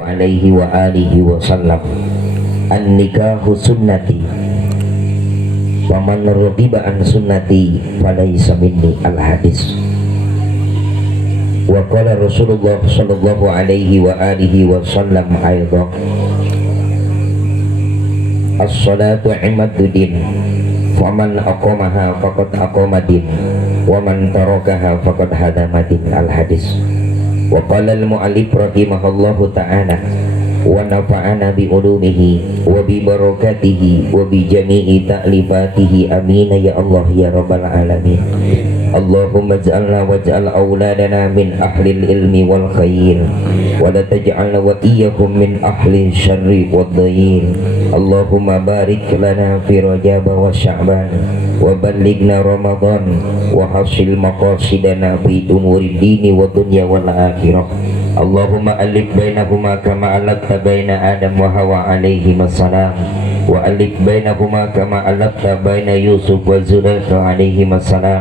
alaihi wa alihi wa sallam. An-nikahu sunnati wa man raghiba an sunnati falaysa minni. Al-hadis. Wa qala Rasulullah sallallahu alaihi wa alihi wa sallam aidan, as-salatu imaduddin faman aqamaha faqad aqamadin wa man tarakaha faqad hadamadin. Al-hadis. Wa qala al-mu'allif rahimahullahu ta'ala wa nafa'ana bi ulumihi wa bi barakatihi wa bi jami'i ta'lifatihi amin ya Allah ya rabbal alamin. Allahumma ij'alna waj'al auladana min ahlil ilmi wal khair wa la taj'alna wa iyyakum min ahli syarri wad dhayin. Allahumma barik lana fi Rajab wa Sya'ban wa ballighna Ramadan wa hasil maqasidana fi umuri dini wa dunya wal akhirah. Allahumma alif bainahuma kama alafta baina Adam wa Hawa alaihi wassalam wa alif bainahuma kama alafta baina Yusuf wa Zulaikha alaihi wassalam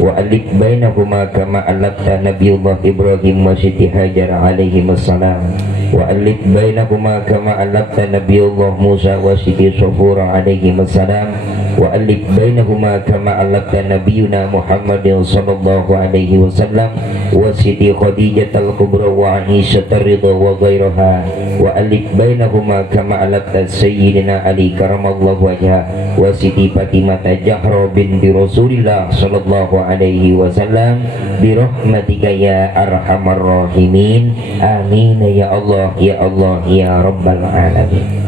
wa alif bainahuma kama alafta Nabiullah Ibrahim wa Siti Hajar alaihi wassalam wa alif bainahuma kama alafta Nabiullah Musa wa Siti Safura alaihi wassalam wa alif bainahuma kama alafta Nabiyuna Muhammadin sallallahu alaihi wasallam wa Siti Khadijah al-Kubra wa Aisyah ar-Ridha wa ghairaha wa alif bainahuma kama alafta Sayyidina Ali karamallahu wajhah wa Siti Fatimah Zahra binti Rasulillah sallallahu alaihi wasallam bi rahmatika ya arhamar rahimin. Amin ya Allah ya Allah ya rabbal alamin.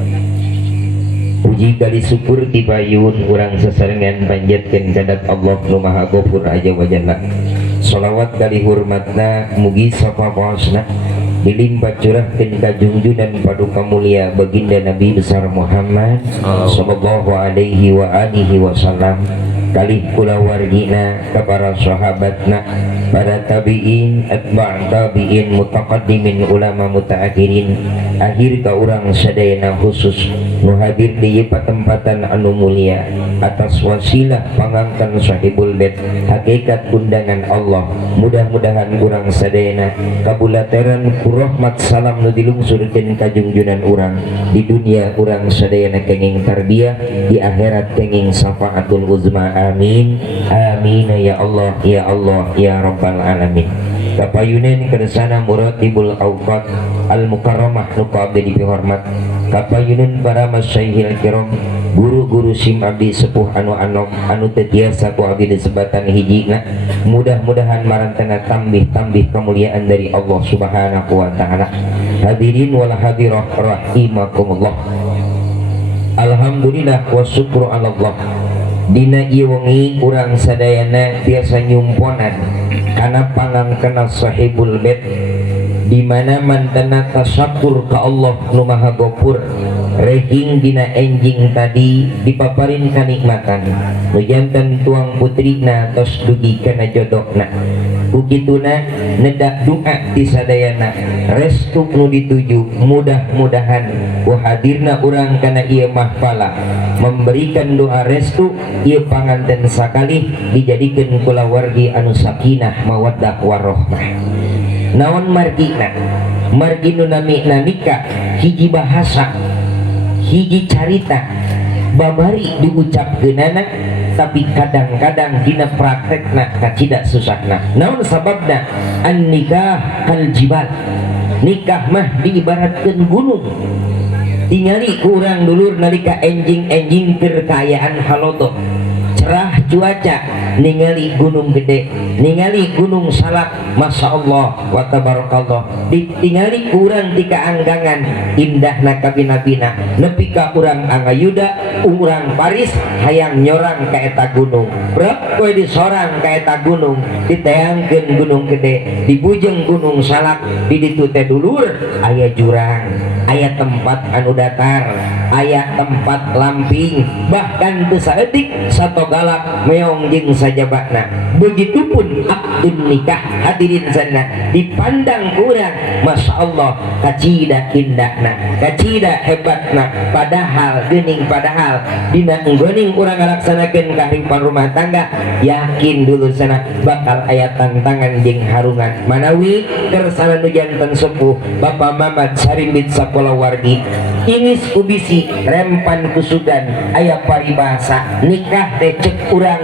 Puji kali syukur dipayun urang sesarengan panjatkeun kadat Allah nu Maha Ghafur aja wa jalla. Shalawat kali hormatna mugi sapapasna dilimpah curahkeun ka junjungan paduka mulia baginda Nabi besar Muhammad sallallahu alaihi wa alihi wasallam, kalih kula wargina ka para sahabatna, para tabi'in, atba' tabi'in, mutaqaddimin, ulama mutaakhirin, akhir ka urang sadayana khusus nu hadir di patempatan anu mulia atas wasilah pangangkan sahibul bait hakikat undangan Allah. Mudah-mudahan urang sadayana kabulateran ku rahmat salam nu dilungsurkeun ka junjunan urang di dunia urang sadayana kenging tarbiyah, di akhirat kenging syafaatul uzma. Amin amin ya Allah ya Allah ya rabbal alamin. Kapayunan kersana muratibul awqat al-mukarramah nu kabeh dihormat, kapayunan para masyaykhil kiram, guru-guru sim abdi sepuh anu tetiasa ku abdi disebatan hijina. Mudah-mudahan marantana tambih kemuliaan dari Allah subhanahu wa ta'ala. Hadirin wal hadirah rahimakumullah. Alhamdulillah wa syukru ala Allah. Dina ieu wengi urang sadayana biasa nyumponan kana pangangkena sahibul bait, di mana mantena tasyakur ka Allah nu Maha Ghafur rehing dina enjing tadi dipaparin kanikmatan nu janten tuang putrina tos dugi kana jodohna. Bukituna nedak doa ti sadayana restu nu dituju, mudah-mudahan ku hadirna urang kana ieu mahfala memberikan doa restu ieu panganten sakali dijadikeun kula wargi anu sakinah mawaddah warahmah. Naon margina? Margi nu namina nikah hiji bahasa, hiji carita, babari diucapkeunana, tapi kadang-kadang dina praktekna kacida susahna. Naon sababna? An nikah kal jibal. Nikah mah diibaratkeun gunung. Tingali kurang dulur nalika enjing-enjing kekayaan halodo, cerah cuaca, ningali gunung gede, ningali gunung salak, masya Allah wa tabarakallah. Ditingali kurang tika anggangan indahna kabina-bina, nepi ka urang angayuda, urang Paris hayang nyorang ka eta gunung. Brek we disorang ka eta gunung, diteangkeun gunung gede, dibujeng gunung salak, di ditu teh dulur aya jurang. aya tempat anu datar, aya tempat lamping, bahkan teu saeutik satogalak meong jeung sajabana. Begitupun akdun nikah hadirin sana dipandang urang masya Allah kacida indahna, kacida hebatna, padahal geuning padahal dina geuning urang ngalaksanakeun kahirupan rumah tangga yakin dulu sana bakal aya tantangan jeung harungan manawi kersana nu janten sepuh Bapak Mamat Sarimbit Sakulawardi ingis kubisi rempan kusudan aya paribasa nikah teh cek urang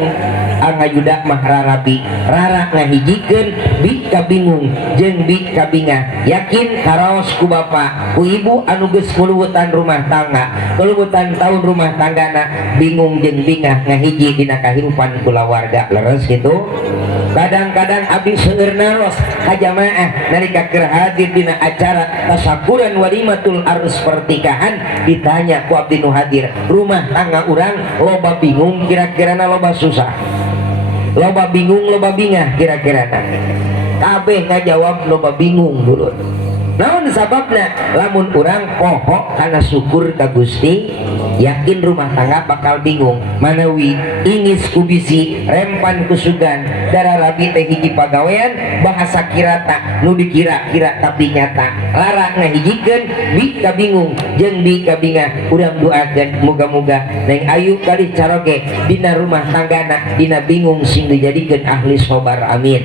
angayuda mah rarabi rara ngahijikeun bi kabingung jeung bi kabingah yakin karaos ku bapa ku ibu anu geus kuluweutan rumah tangga kuluweutan tahun rumah tanggana bingung jeung bingah ngahiji dina kahirupan kulawarga leres kitu. Kadang-kadang abdi seueur naros hajamaah nalika keur hadir dina acara tasyakuran walimatul arus pernikahan ditanya ku abdi nu hadir rumah tangga urang loba bingung kira-kirana loba susah loba bingung loba bingah kira-kirana kabeh ngajawab loba bingung dulu. Namun sababna lamun urang poho karena syukur ka Gusti yakin rumah tangga bakal bingung manawi ingis kubisi rempan kusugan dararabi teh hiji pagawean bahasa kirata nu dikira-kira tapi nyata lara ngahijikeun bi kabingung jeung bi kabingah urang doakeun muga-muga Neng Ayu kali caroge dina rumah tanggana dina bingung sing dijadikeun ahli sobar amin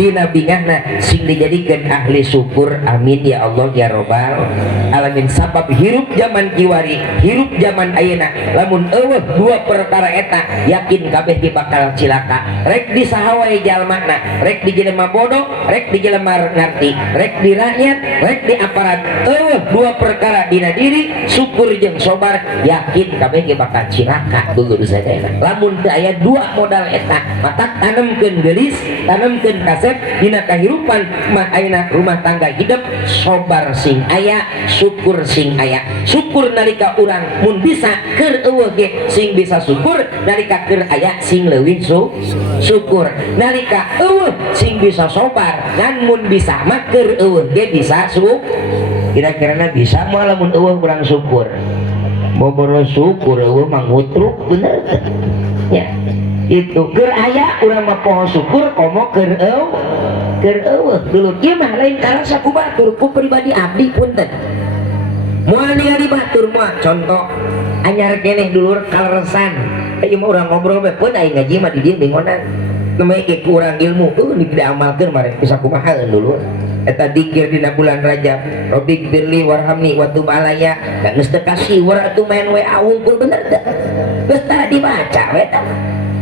dina bingahna sing dijadikeun ahli syukur amin ya Allah ya Robbal alamin. Sabab hirup zaman kiwari hirup zaman ayeuna lamun eueuh dua perkara eta yakin kabeh bakal cilaka rek di saha wae jalmana rek di jelema bodoh rek di jelema ngarti rek di rakyat rek di aparat eueuh dua perkara dina diri syukur jeung sobar yakin kabeh bakal cilaka dulu saja lamun teu aya dua modal eta mata tanemkeun geulis tanemkeun kasep dina kahirupan mah ayeuna rumah tangga hidup sobar sing aya syukur sing aya syukur nalika urang mun bisa keur eueuh ge sing bisa syukur nalika keur aya sing leuwih syukur nalika eueuh sing bisa sobar ngan mun bisa mah keur eueuh ge bisa kira-kirana bisa mah lamun eueuh urang syukur boboro syukur eueuh mah ngutruk bener ya itu keur aya urang mah poho syukur komo keur eueuh dulu ieu mah lain karasa ku batur ku pribadi abdi punten moal ningali batur moal contoh anyar keneh dulur kaleresan ieu mah urang ngobrol bae pun aing ngaji mah di dieu bingonan nemai ke kurang ilmu ni diamalkeun mare bisa kumaha dulur eta dikir dina bulan Rajab Robbi birli warhamni wa tub alayya da geus teu kasih war atuh main WA wungkul bener teh geus tah dibaca we tah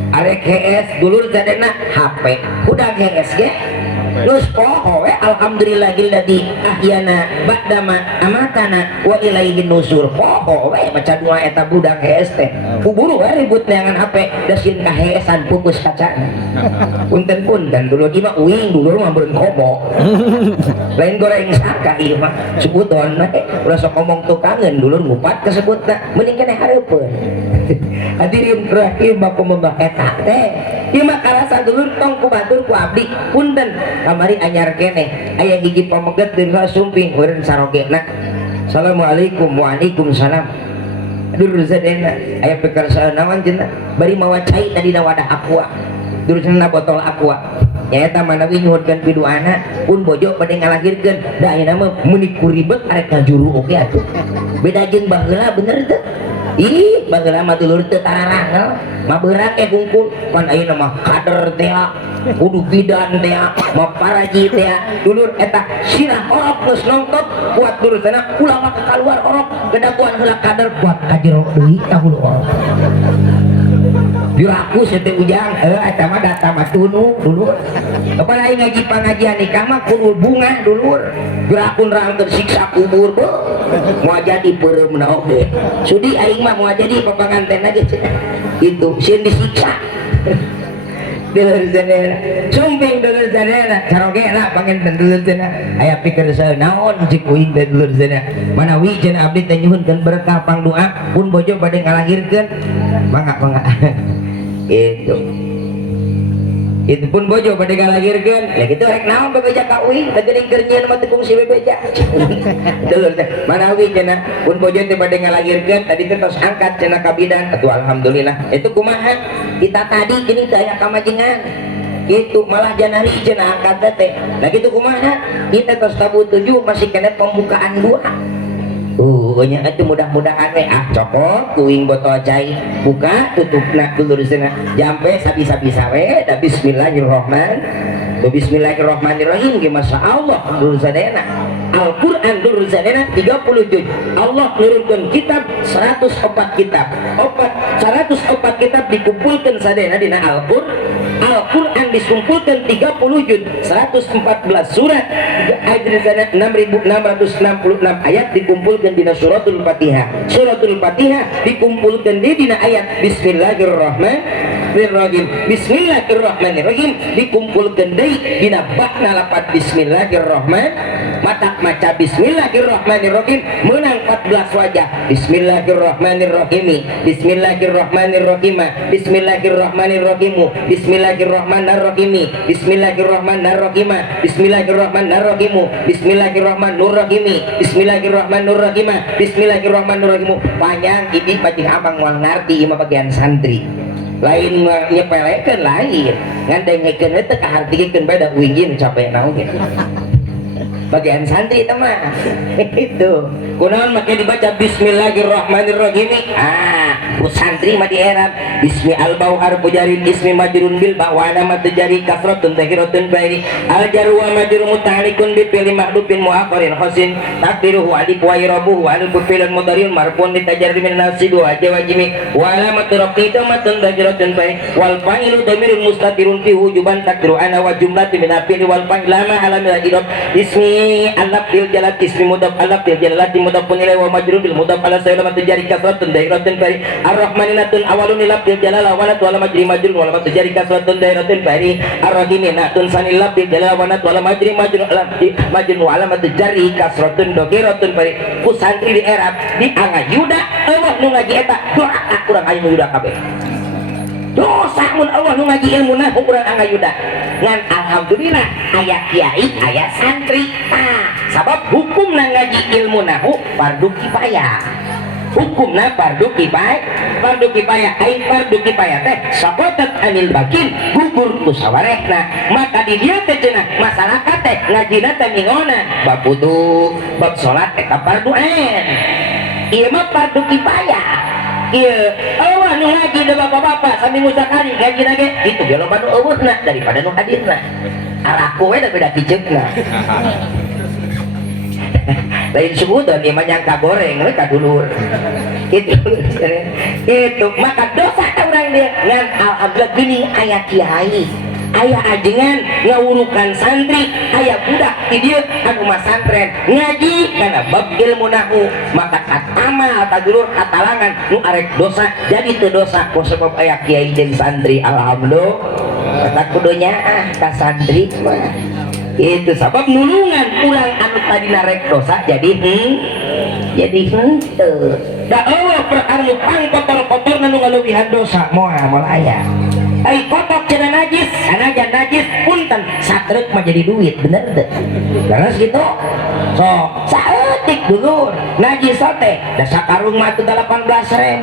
arek GS dulur zadena HP udah GS ge terus poho alhamdulillahilladzi ahyana ba'dama amatana wa ilaihi nusur poho we maca dua eta budak GS teh kuburu we ribut neangan HP dasin ka GS-an pupus kacana punten-punten dulu di mah uing dulu mah beureun komo lain goreng saka ieu mah sebuton we ulah sok ngomong tukangeun dulu ngupat kasebutna mending keneh hareupeun hadirin rahim bapak membah eta teh ieu mah kalasan dulu tong ku batur ku abdi punten kamari anyar keneh aya hiji pameget deun sumping eureun sarogena assalamualaikum waalaikumsalam dulur zadena aya pekerjaan naon cenah bari mawa cai tadi na wadah aqua dulur cenah botol aqua nyaeta manawi nyuhutkeun piduana pun bojo bade ngalahirkeun da ayeuna mah meuni ku ribet arek ngajuru oge atuh beda jeung baheula bener teh ih bageula mah dulur teu tararangel mah beurang kungkul pan ayeuna mah kader teh kudu bidan teh mah paraji teh dulur eta sirah orok geus nongtot kuat dulur cenah ulah mah kaluar orok gedaguan heula kader kuat kajero deui tahulu orok diraku sete ujang eta mah data mah tunu dulur kepada aing ngaji pangajian nikah mah kudu bunga dulur gerakun rangkeun siksa kubur moal jadi beureumna oge sudi aing mah moal jadi papanganten aja itu sieun disiksa dulur sadayana sumping dulur sadayana carogena panganten dulur sadayana aya pikir naon cik uing teh dulur sadayana manawi cenah abdi teh nyuhunkeun berkah pangdoa pun bojo bade ngalahirkeun mangga itu itu pun bojo pada ngalahirkan ya gitu rek naon bebeja ka uing teuing kerjieun mah teu si bebeja dulur teh manawi cenah pun bojo teh pada ngalahirkan tadi teh tos angkat cenah ka bidan atuh alhamdulillah itu kumaha kita tadi gini teh aya kamajengan itu malah janari cenah angkat teh nah gitu kumaha kita tos tabu 7 masih kena pembukaan 2 nya itu mudah-mudahan cokot kuing botol cai buka tutupna dulu sana jampe sabi-sabisa we da bismillahirrahmanirrahim ge masyaallah dulu sadena Al-Qur'an dulu sadena 30 juz Allah nurunkeun kitab 104 kitab 104 kitab dikumpulkan sadena dina Al-Qur'an dikumpulkan 30 juz 114 surat ayat 6666 ayat dikumpulkan dina suratul Fatihah dikumpulkan di dina ayat Bismillahirrahmanirrahim dikumpulkan deui dina bakna lapat bismillahirrahman matak maca bismillahirrahmanirrahim menang 14 wajah bismillahirrahmanirrahim bismillahirrahmanirrahim bismillahirrahmanirrahim bismillahirrahmanirrahim bismillahirrahmanirrahim bismillahirrahmanirrahim bismillahirrahmanirrahim bismillahirrahmanirrahim bismillahirrahmanirrahim panjang ini pacing abang moal ngarti mah bagian santri lain nyepelekeun lain ngandengekeun teh kahartikeun bae da uingin capek naon ge bagian santri teman itu kunaon make dibaca bismillahirrahmanirrahim santri mah dierap bismi al-bauhar pujarin ismi majrun bil ba'wana matjari kasratun tahiratun bairi al-jaru wa majrun muta'alikun bi fi'li mahdufin mu'akharin khasin takdiruhu alif wa irabuhu alif fi'lun mudhari'un marfu'un litajarri min nasib wa jawazimi wa alamat raqitu matun tahiratun bairi wal fa'ilu dhamirun mustatirun fi wujuban takdiru ana wa jumlatun min afili wal fa'il lama alamil ajrab ismi alaf bil jalat ismi mudaf alaf bil jalat mudafun ilaihi wa majrun bil mudaf ala sayla matjari kasratun tahiratun bairi ar-rahmaninatun awalun ilab bil jalala wa nat wala majri majrun wala matjari kasratun dairatin bari ar-rahiminatun sanilab bil jalala wa nat wala majri majrun majrun wala matjari kasratun dogiratun bari ku santri di erab di angayuda eueuh nu ngaji eta doa kurang ayu yuda kabeh dosa mun Allah nu ngaji ilmuna kurang angayuda ngan alhamdulillah aya kiai aya santri sabab hukumna ngaji ilmuna fardu kifayah hukumna fardu kifayah ai fardu kifayah teh sapotat anil bakin gugur ku sawarehna maka di dieu teh cenah masyarakat teh ngajina teh mingona bab wudu bab salat eta fardu ain ieu mah fardu kifayah ieu eueuh nu ngaji da bapak-bapak saminggu sakali ngajina ge kitu ge loba nu eueuhna daripada nu hadirna araku we da beda kiceukna lain subudan ieu mah nyangka goreng we ka dulur itu maka dosa ka urang dia ngan alhamdulillah geuning aya kiai aya ajengan ngawurukan santri aya budak di dieu anu masantren ngaji kana bab ilmu nahu maka katamal tadulur katalangan nu arek dosa jadi teu dosa ku sebab aya kiai jeung santri alhamdulillah kata kudunya ka santri mah itu sabab nulungan ulang anu tadina rek dosa jadi henteu da eueuh perkara pangkotor-kotor nu ngaluwihan dosa moal aya ai kotok cenah najis anajan najis punten satrek mah jadi duit bener teh terus gitu sok saeutik dulur najis teh da sakarung mah teh 18.000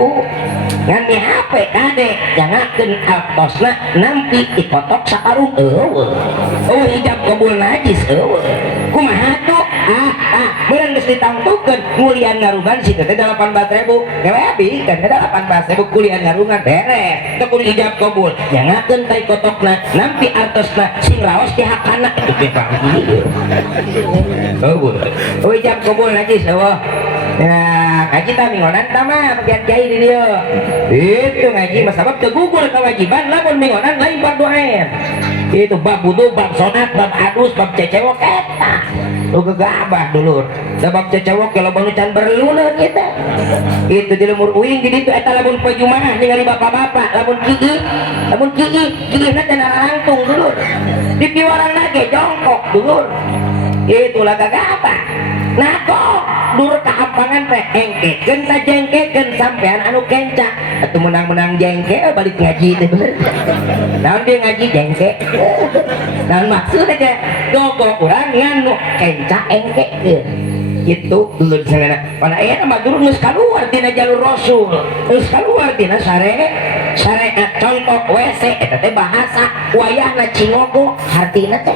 ngan di HP kade jangakeun altosna nampi dikotok sakarung eueuh hijab kabul najis eueuh kumaha tuh beurang geus ditangtukeun kulian ngarungan situ teh 18.000 gawe abi kan 18.000 kulian ngarungan beres teu kudu hijab kabul jangakeun tai kotokna nampi artosna sing raos di hakana itu teh eueuh hijab kabul najis eueuh nah ngaji ta mingonan ta mah bagian kiai di dieu itu ngaji mah sabab teu gugur kewajiban lamun mingonan lain fardu ain itu bab wudu bab salat bab adus bab cecewok eta lu gegabah dulur da bab cecewok kalau baru can berluna kita itu di lemur uing di ditu eta lamun pejumaah ningali bapak-bapak lamun gigi na teh narangtung dulur di piwarang lagi jongkok dulur itulah gegabah nah kok dur ka apa gampangan teh engkekeun sajengkekeun sampean anu kencak atuh menang-menang jengke balik ngaji teh bener. Naon dia ngaji jengke? Naon maksudnya teh? Gogo urang nganu kencak engkekeun. Gitu dulu di sana. Pada ayat mah dulu geus kaluar tina jalur Rasul. Geus kaluar tina syariat contoh WC eta teh bahasa wayahna cingogo artina teh.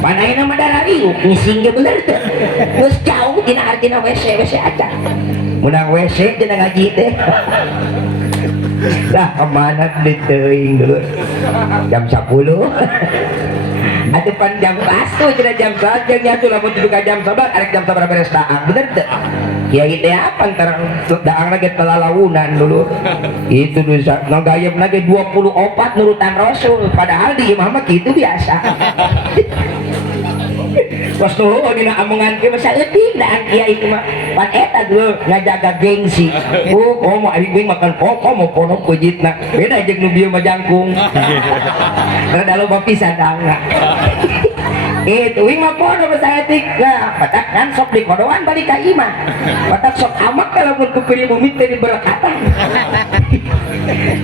Pada ayat mah darariu ngising ge bener teh. Geus jauh tina artina WC aja. Munang WC tina ngaji teh. Dah kemana diteuing dulu jam 10 ada pan jam pastu cina jam saja nyatu lamun duduk jam sabar arek jam sabar beres daang bener teh kiai teh apa ntar daang lagi telalaunan dulu itu dulu ngagayep lagi 24 nurutan Rasul padahal di imam mah gitu biasa. Pas tuh dina amungan ke masa euting da kiai itu mah pan eta dulu ngajaga gengsi. Komo ari geng makan pokok mau ponok pujitna beda jeung nu bieu mah jangkung. Rada loba pisan dangna. Itu wing mah pono basa etik lah patak kan sok di kodoan balik ka imah. Patak sok amak kalau mun kupiri bumi teh diberkatan.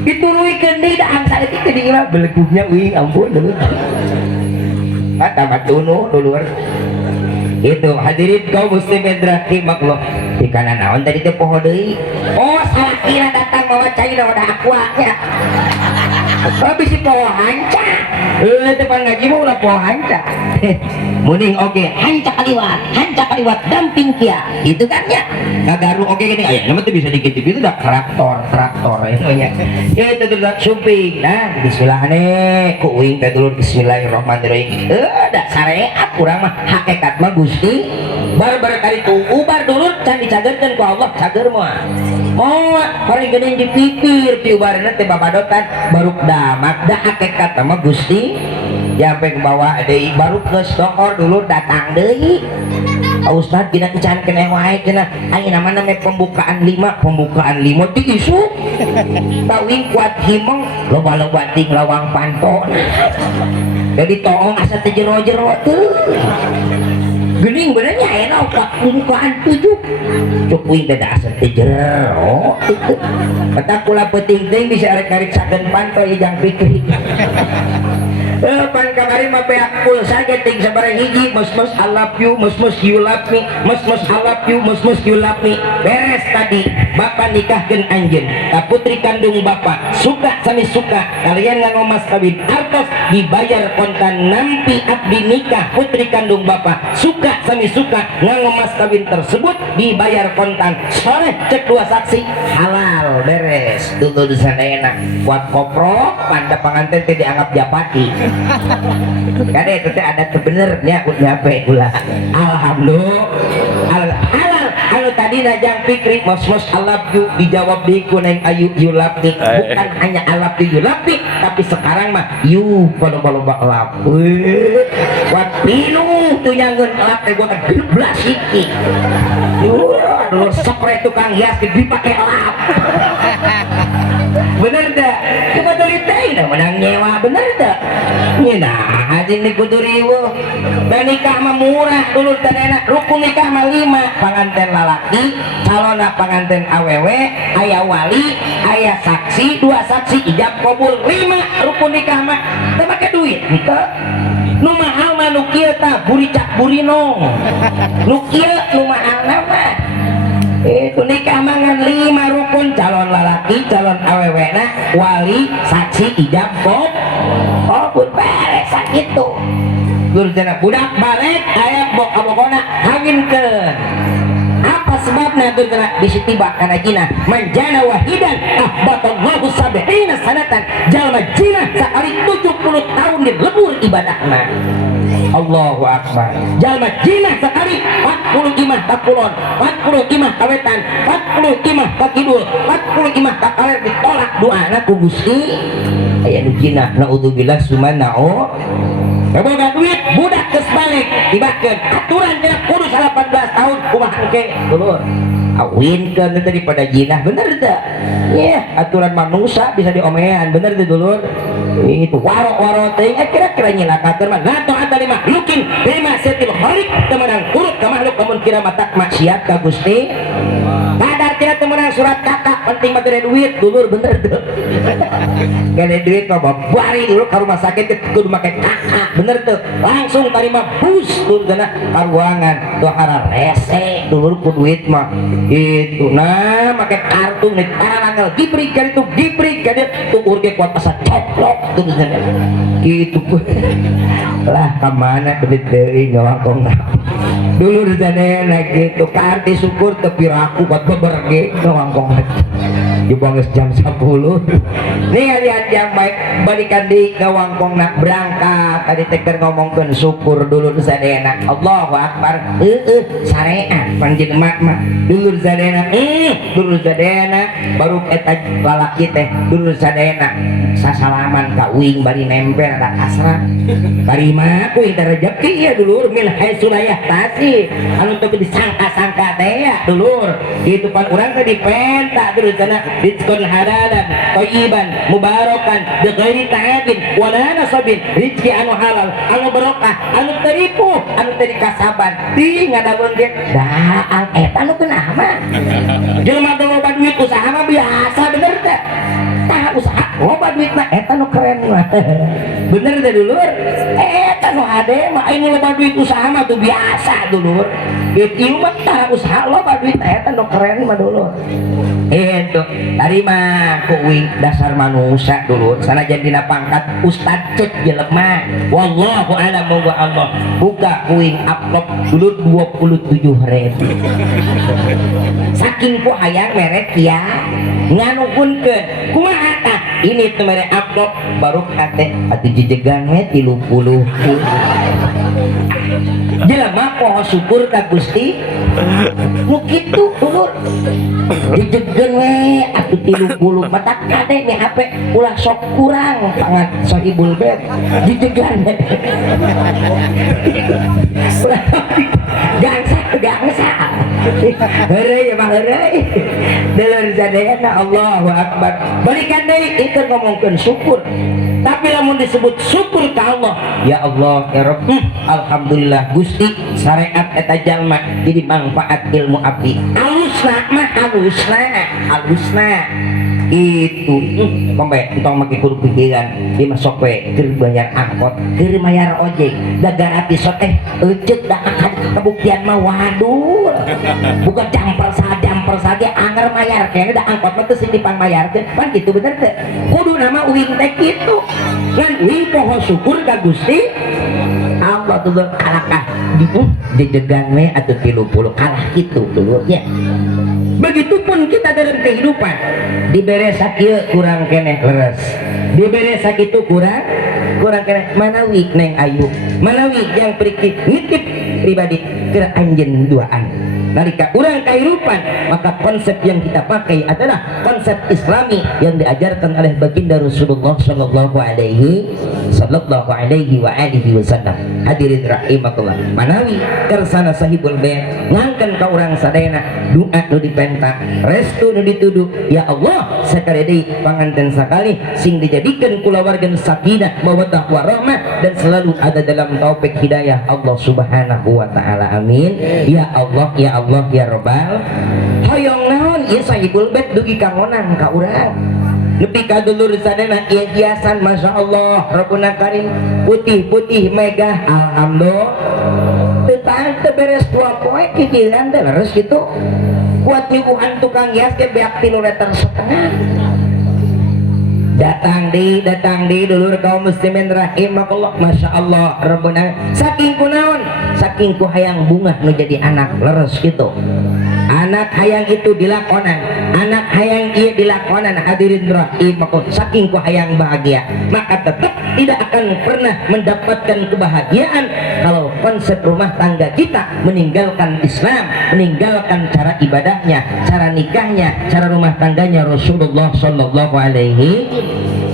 Dituruikeun deui da angsa etik teh di imah belegugnya wing ampun dulu. Kata batuno dulur itu hadirin kaum muslimin rahimakumullah di kanan naon tadi teh poho deui oh salah kira datang bawa cai da aquanya tapi si poho hanca teh pan ngaji mah ulah poho hanca muning oge hanca kaliwat damping kia itu kan ya ngagaru oge gini aya nama teh bisa dikit itu dah traktor itu nya ya itu dulu sumping nah bismillahane ku uing teh dulu bismillahirrahmanirrahim da syariat urang mah hakikat mah Gusti bar-bar kali tu ubar dulu can dicagerkeun ku Allah cager mah oh paling geuning dipikir ti ubarna teh babadotan baruk damak da hakikat mah Gusti jampe ke bawah deui baruk geus dokor dulu datang deui Ustaz dina can keneh wae cenah ayeuna mah name pembukaan 5 ti isu tawing kuat himong loba-loba ting lawang panto jadi toong asa teh jero-jero teu geuning benernya ayeuna pembukaan 7 cuk wing teh asa teh jero eta kula peuting teh bisa arek-arek panto ijang pikir pan kamari mah beak full saja ting sabarang hiji mus I love you mus you love me mus I love you mus you love me beres tadi bapak nikahkeun anjeun ka putri kandung bapak suka sami suka kalian ngagomas kawin artos dibayar kontan nampi abdi nikah putri kandung bapak suka sami suka ngagomas kawin tersebut dibayar kontan soleh cek dua saksi halal beres tunggu di sana enak buat koprok panda panganten teh dianggap japati kan itu teh ada kebenernya nyampe ulah alhamdulillah halal kalau tadi najang pikri mos I love you dijawab di kuneng ayu you love me bukan hanya I love you love me tapi sekarang mah you lomba love buat pilu tuh nyanggeun love teh gua teh 12 iki dulu spray tukang hias dipake love bener dah kebetulan teh menang nyewa bener dah nah hati ini kudu riweuh dan nikah mah murah dulu tadena rukun nikah mah 5 panganten lalaki calona panganten awewe aya wali aya saksi 2 saksi ijab kabul 5 rukun nikah mah teu make duit henteu nu mahal mah nu kieu tah buricak burinong nu kieu nu mahal mah itu nikah mangan 5 rukun calon lalaki calon awewena wali saksi ijab kabul beres sakitu gurjana budak balik aya bok-bokona kawinkeun apa sebabna gurjana bisi tiba kana jina manjana wahidan ahbatallahu sab'ina sanatan jalma jina sakali 70 tahun di lebur ibadahna Allahu Akbar jalma jina sekali 40 imah takulon 40 imah kawetan 40 imah takidul 40 imah takaler ditolak doana ku Gusti aya nu jina naudzubillah sumanao boga duit budak geus balik dibakeun aturan cenah kudu 18 tahun kumaha engke dulur awinkeun daripada jinah bener teh aturan manusia bisa diomehan bener teh dulur itu waro-waro teh kira-kira nyilakakeun mah la ta'ata li makhluqin fi ma'siyatil khaliq temenang urut ka makhluk lamun kira mata maksiat ka Gusti kadar tina temenang surat kakak penting mah teu duit dulur bener tuh kene duit mah bari dulu ka rumah sakit kudu make kakak bener tuh langsung tarima bus dulur kana ka ruangan tuh hara rese dulur ku duit mah itu nah make kartu nih taranggal gibrig kan itu gibrig kan tuh urge kuat asa coplok tuh gitu lah kemana duit deui ngawakong dulur sadayana gitu karti syukur tepi raku buat beberge ngawakong jebang jam 10 nih lihat yang baik balikan di ngawangkong nak berangkat tadi teker ngomongkeun syukur dulur sadayana Allahu Akbar syariat panjenengan mah dulur sadayana dulur sadayana baru eta lalaki teh dulur sadayana sasalaman ka uing bari nempel ada kasra bari mah kuing teh rezeki ya dulur min haitsu la yahtasi anu teu disangka-sangka teh ya dulur kitu pan urang teh dipenta dulur sadayana rizqun halalan thayyiban mubarakan bi ghairi ta'abin wala nasabin rizki anu halal anu barokah anu teripu anu teu dikasaban ti ngadaweun ge daang eta nu kenapa jelema teu loba duit usaha mah biasa bener teh tah usaha loba duit mah eta nu keren mah bener teh dulur eta nu hade mah ini loba duit usaha mah tuh biasa dulur ieu mah tah usaha loba duit eta nu keren mah dulur itu dari mah ku uing dasar manusia dulu sanajan dina pangkat ustad cek jelema wallahu a'lam monggo Allah buka uing upload dulu 27.000 saking ku hayang merek ya nganukunkeun kumaha tah ini teh mere upload baru kate atuh jejegan we 30 jelema poho syukur ka Gusti nu kitu ulur dijegeun we atuh 30 matak kade nih HP ulah sok kurang pangan Sohibul Bed dijegeun gangsa heureuy mah heureuy dulur sadayana Allahu Akbar balikan deui itu ngomongkeun syukur tapi lamun disebut syukur ka Allah ya Allah ya Rabb alhamdulillah Gusti syariat eta jalma jadi manfaat ilmu abdi halusna itu kombe entong make kudu pikiran di masuk we keur bayar angkot keur mayar ojek da gratis teh euceuk da akan kabuktian mah waduh bukan jamper saja anger mayar kayaknya da angkot mah teu sitipan mayar teh pan kitu bener teh kudu nama uing teh kitu ngan uing poho syukur ka Gusti Allah tuh kalakah dijegan we atuh 30 kalah kitu dulu ya begitupun kita dalam kehidupan dibere sakieu kurang keneh leres dibere sakitu kurang keneh manawi Neng Ayu manawi yang periki nitip pribadi keur anjeun duaan nalika urang kehidupan maka konsep yang kita pakai adalah konsep Islami yang diajarkan oleh baginda Rasulullah sallallahu alaihi wa alihi wasallam. Hadirin rahimakumullah manawi kersana Sahibul Bait ngangken ka urang sadayana doa nu dipenta restu nu dituduh ya Allah sakali deui panganten sakali sing dijadikeun kulawargan sakinah mawaddah warahmah dan selalu ada dalam taufik hidayah Allah subhanahu wa ta'ala amin ya Allah ya Allah ya Rabbal hoyong naon ieu Sahibul Bait dugi kangonan ka urang nepi ka dulur sadana ieu hiasan Masya Allah Rabbuna Karim putih-putih megah alhamdulillah tetang teu beres 2 poe kikiran teh leres kitu kuat nyuguhan tukang hias ke beak 3 liter setengah datang di dulur kaum muslimin rahimakumullah Masya Allah Rabbuna saking kunaon saking ku hayang bunga nu jadi anak leres gitu anak hayang itu dilakonan anak hayang iya dilakonan hadirin rahimakumullah saking ku hayang bahagia maka tetap tidak akan pernah mendapatkan kebahagiaan kalau konsep rumah tangga kita meninggalkan Islam meninggalkan cara ibadahnya cara nikahnya cara rumah tangganya Rasulullah sallallahu alaihi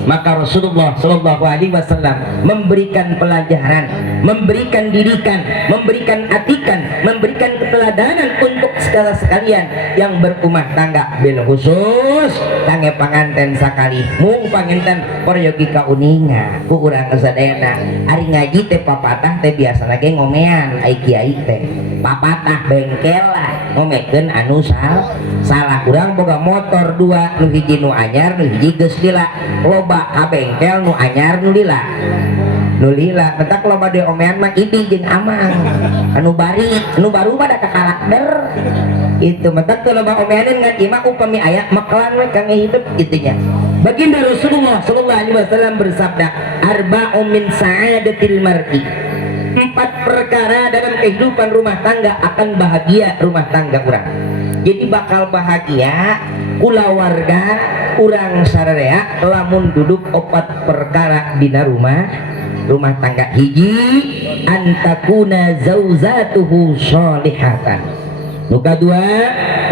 maka Rasulullah sallallahu alaihi wasallam memberikan pelajaran memberikan didikan memberikan atikan memberikan keteladanan untuk segala sekalian yang berumah tangga bil khusus kangge panganten sakali mung panganten poryogi kauninga ku urang sadayana ari ngaji teh papatah teh biasa lagi ngomean ai kiai teh papatah bengkel lah ngomekeun anu salah urang boga motor dua nu hiji nu anyar nu hiji geus lila loba ka bengkel nu anyar nu lila mentak loba di omean mah ini jeung amang anu baru pada ke karakter itu mentak tuh loba omeanin ngan ima upami aya maklan we kang hidup itunya. Baginda Rasulullah sallallahu alaihi wasallam bersabda arba'u min sa'adatil mar'i, 4 perkara dalam kehidupan rumah tangga akan bahagia rumah tangga urang. Jadi bakal bahagia kulawarga urang sararea lamun duduk 4 perkara dina rumah tangga. Hiji antakuna zauzatuhu sholihatan, nu kadua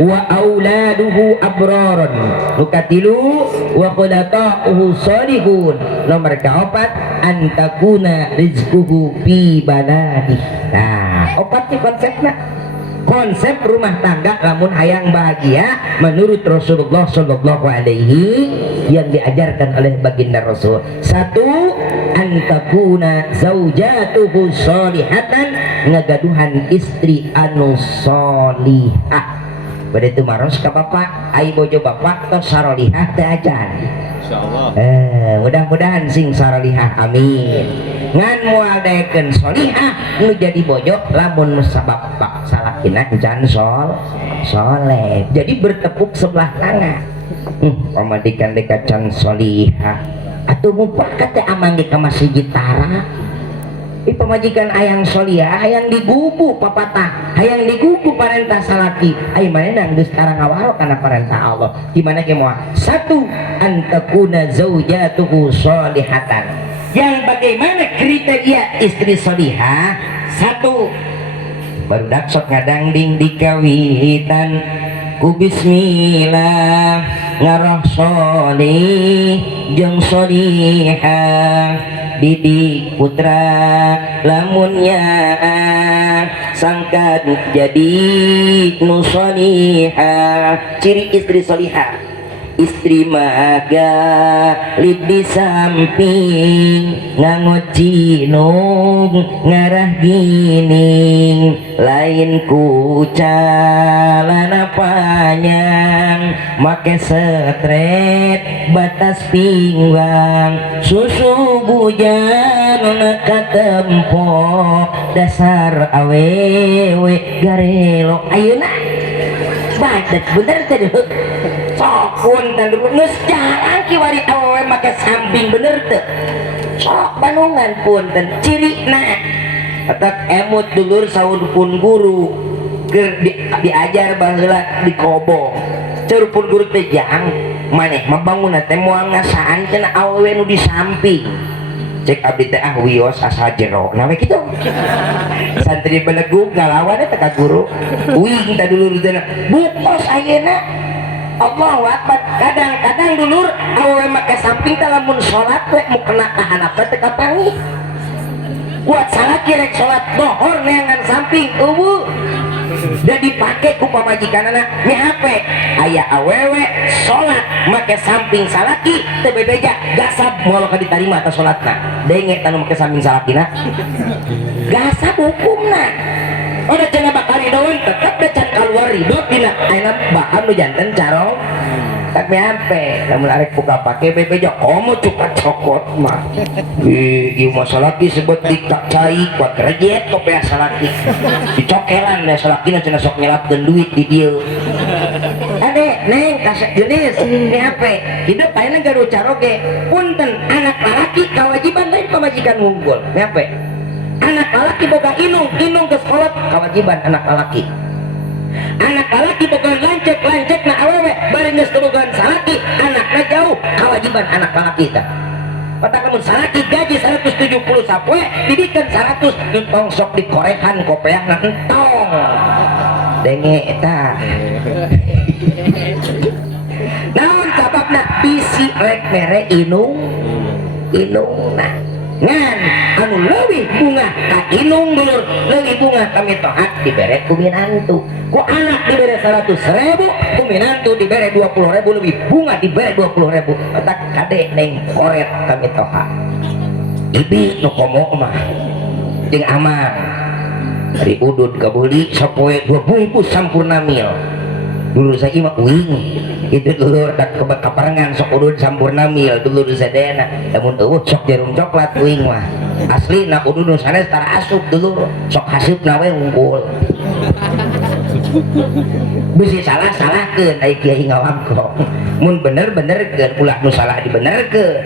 wa auladuhu abraron, nu katilu wa qadatahu sholihun, nomor kaopat antakuna rizquhu fi baladih. Nah 4 nih konsep rumah tangga lamun hayang bahagia menurut Rasulullah sallallahu alaihi yang diajarkan oleh baginda Rasul. 1 antakuna zaujatuhu sholihatan, ngagaduhan istri anu sholihah. Pada itu maros ka bapak ai bojo bapak tos sarolihah teh ajan insyaallah. Mudah-mudahan sing sarolihah amin. Ngan moal daekeun sholihah nu jadi bojo lamun sabab salakina encan soleh. Jadi bertepuk sebelah tangan. Pamajikan dekat can sholihah atuh mupakat teh amang di ka masjid Tara. Pemajikan ayang solihah hayang digugu papatah hayang digugu parentah salaki ai manehna geus tara ngawaro kana parentah Allah. Gimana ge moal? 1 antakuna zaujatuhu sholihatan. Yang bagaimana kriteria istri solihah? 1 barudak sok ngadangding dikawitan ku bismillah ngarah sholih jeung sholihah didik putra lamunnya sangkan jadi nu sholihah. Ciri istri sholihah, istri maga lid di samping ngangot jinung ngarah gining lain ku calana panjang make setret batas pinggang susu bujan katempo dasar awewe garelo ayeuna badat bener teh sokun dan nus jarang kiwari awewe make samping bener teh sok banungan pun dan ciri na atak emut dulur saud pun guru keur diajar baheula di kobong ceur pun guru teh jang maneh mabangunna teh moal ngasaan cenah awewe nu di samping cek abdi teh wios asa jero nawe kitu santri belegug ngalawan teh ka guru uing teh dulur teh bukos ayeuna Allahu Akbar. Kadang-kadang dulur awewe make samping teh lamun salat we mu kena ka handap teh kapangi buat salaki rek salat dohor neangan samping eueuh dan dipake ku pamajikanana nya hape aya awewe salat make samping salaki teu bebeja gasab moal ka ditarima ta salatna denge tanu make samping salakina gasab hukumna. Udah cenah bakal ridoan tetep da can kaluar ridho dina ayeuna bahan nu janten carong tak beampe lamun arek buka pake bebeja komo cukat cokot mah ieu masalah disebut dikacai kuat rejet kopea salaki dicokelan da salakina cenah sok nyelapkeun duit di dieu ade neng kasih jenis ini apa hidup ayeuna garu caroge punten anak lalaki kewajiban lain pamajikan unggul ini apa anak lalaki boga inung ke sekolah kewajiban anak lalaki boga lancek na awewe bari geus kebogaan salaki anakna jauh kewajiban anak lalaki teh pata kamu salaki gaji 170 sapoe didikan 100 entong sok dikorekan kopeahna entong denge eta naon sababna bisi rek mere inung nah ngan anu leuwih bunga ka inung dulur lagi bunga kami tohat dibere ku minantu ku anak dibere 100.000 ku minantu dibere 20.000 lebih bunga dibere 20.000 otak kade neng koret kami tohat ibi nu komo mah jeung aman dari udud ke beli sapoe 2 bungkus sampurna mil dulu saya mah uing itu dulu tak kaparangan sok udud sampurna mil dulu sadena namun sok jarum coklat uing mah asli na udud nu sanes tara asup dulu sok hasupna we unggul bisi salah-salahkeun ai kiai ngawangkong mun bener-benerkeun ulah nu salah dibenerkeun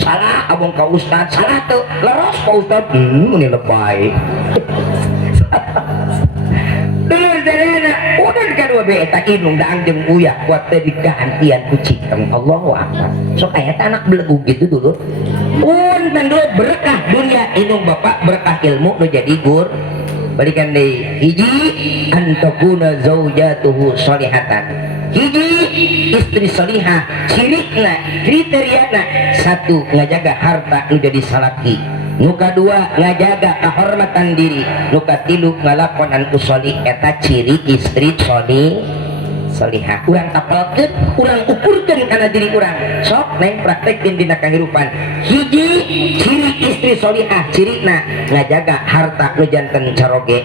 salah abong ka ustad salah tuh leros ka ustad ini lebay dulur sadana udah kadua beta inung daang jeung uyah buat teh digantian ku ciceng Allahu akbar sok aya anak belegu gitu dulu punten dulu berkah dunia inung bapak berkah ilmu nu jadi gur balikan deui hiji antakuna zaujatuhu sholihatan hiji istri salihah cirikna kriteriana satu ngajaga harta nu jadi salaki nu kadua ngajaga kehormatan diri nu katilu ngalakonan usoli eta ciri istri salihah urang tapalkeun urang ukurkeun kana diri urang sok neng praktekeun dina kahirupan hiji ciri istri salihah cirina ngajaga harta nu janten caroge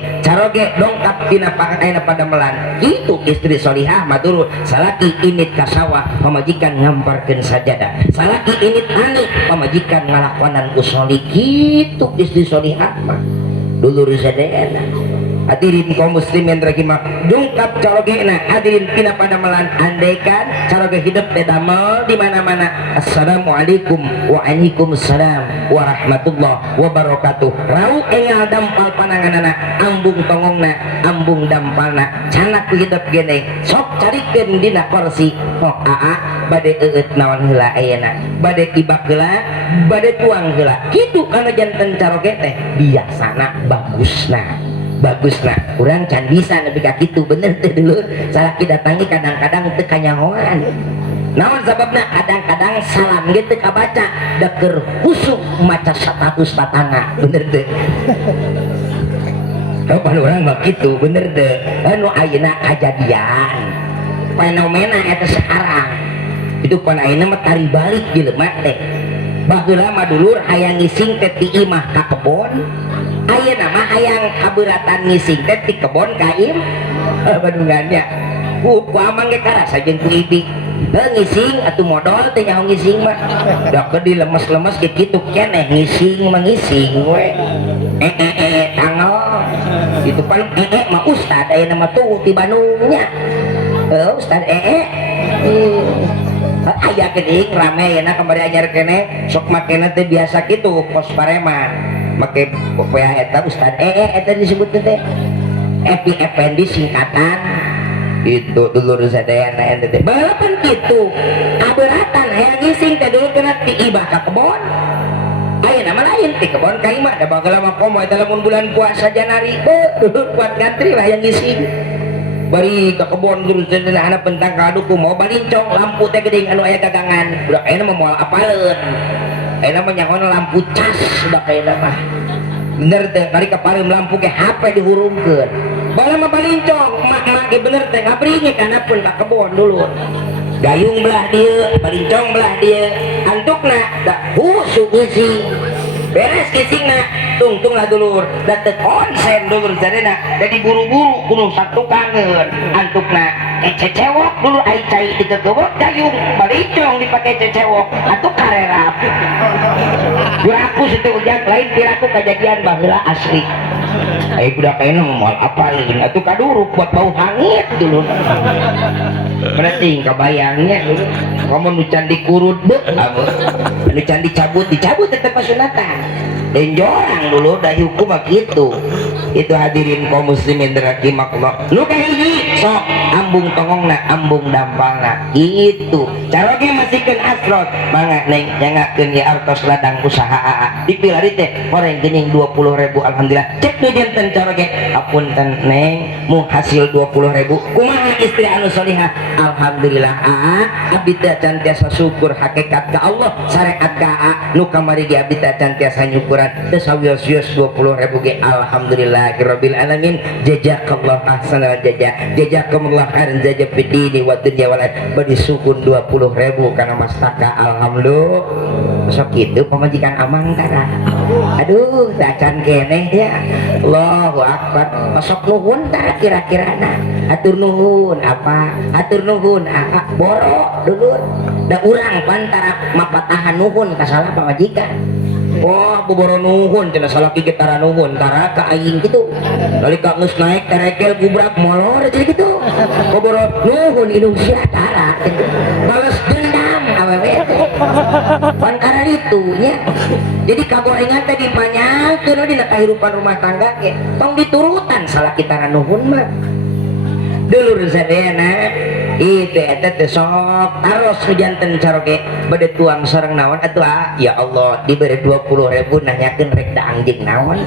dongkap dina pangaina padamelan itu istri salihah maduru salaki init ka sawah pamajikan ngamparkeun sajadah salaki init ani pamajikan ngalakonan usoli kitu istri salihah mah dulur sadayana hadirin kaum muslimin rahimah dungkap carogena hadirin pina padamelan andaikan caroge hidup teh damel di mana-mana assalamualaikum waalaikumsalam warahmatullah wabarakatuh rau engal dampal pananganana ambung tongongna ambung dampalna canak hidup gene sok carikeun dina kursi aa bade eueut naon heula ayeuna bade ibak heula bade tuang heula kitu kana janten caroge teh biasana bagusna kurang can bisa nepi ka kitu bener teh dulu salaki datangi kadang-kadang teu kanyahoan naon sababna kadang-kadang salam ge teu kabaca da keur husuk maca status tatangga bener teh pan urang mah kitu bener teh anu ayeuna kajadian fenomena eta sekarang itu pan ayeuna mah tari balik jelema teh baheula mah dulur hayang ngising teh ti imah ka kebon ayeuna mah hayang kabeuratan ngising teh ti kebon ka badungannya ku amang ge karasa jeung ku ibi ngising atuh modal teh nyaho ngising mah da di lemes-lemes ge kitu keneh ngising mah ngising we tangol itu pan mah ustad ayeuna mah tuh ti Bandungnya ustad aya geuning rame ayeuna kamari anyar keneh sok makena teh biasa kitu pos pareman make popoea eta ustad eta disebut teh Epi Effendi singkatan itu dulur sadayana ente teh balapan kitu kabeuratan hayang ngising teh dulu kena ti ibah ka kebon ayeuna mah lain ti kebon ka imah da bageula mah komo eta lamun bulan puasa Janari dulur kuat ngantri hayang ngising bari ke kebon dulu sederhana pentang kaduku mau balincong lampu teh geuning anu aya gagangan budak ayeuna mah moal apaleun ayeuna mah nyahoana lampu cas budak ayeuna mah bener teh kali kapareum lampu ke HP dihurungkeun bala mah balincong mak ge bener teh ngabringe kana pun ka kebon dulu gayung belah dieu balincong belah dieu antukna da husuk ngisi beres kisingna tungtung lah dulur da teu konsen dulur sadena jadi buru-buru kudu satukangeun antukna cecewok dulu ai cai ditegewok gayung balincong dipake cecewok atuh karerap diraku situ ujang lain diraku kejadian baheula asli ai budak ayeuna moal apaleun atuh kaduruk buat bau hangit dulu penting kabayangnya dulu kamu nu can dikurut beuh nu can dicabut tetep sunatan dan jorang dulu dah hukum gitu itu hadirin kaum muslimin rahimakumullah lu kahiji sok ambung tongongna ambung dampalna itu caroge masihkeun asrot mangga neng nyangakeun ya artos ladang usaha dipilari teh goreng geuning 20.000 alhamdulillah cek nu janten caroge apunten neng mu hasil 20.000 kumaha istri anu salihah alhamdulillah abdi teh can tiasa syukur hakikat ka Allah syariat ka nu kamari ge abdi teh can tiasa nyukur ukuran desawiyos 20.000 ge alhamdulillahirabbil alamin jazakallahu ahsanal jazakumullah khairan jaza fid dini wa dunya wal badi sukun 20.000 kana mastaka alhamdulillah sok kitu pamajikan amang tara aduh dacan keneh ya Allahu akbar sok nuhun tara kira-kirana atur nuhun apa atur nuhun borok dulu da urang pantara mapatahan nuhun kasalah pamajikan wah boboro nuhun cenah salah kitara nuhun tara ka aing kitu nalika geus naik terekel gubrak molor jadi kitu boboro nuhun indung sia tara balas dendam awewe pantara itu nya jadi kagorengan tadi panyakeun dina kahirupan rumah tangga ge tong diturutan salah kitara nuhun mah dulur sadayana itu eta teh sok taros hujanten caroge bade tuang sareng naon atuh ya Allah diberi 20.000 nanyakeun rek da anjing naon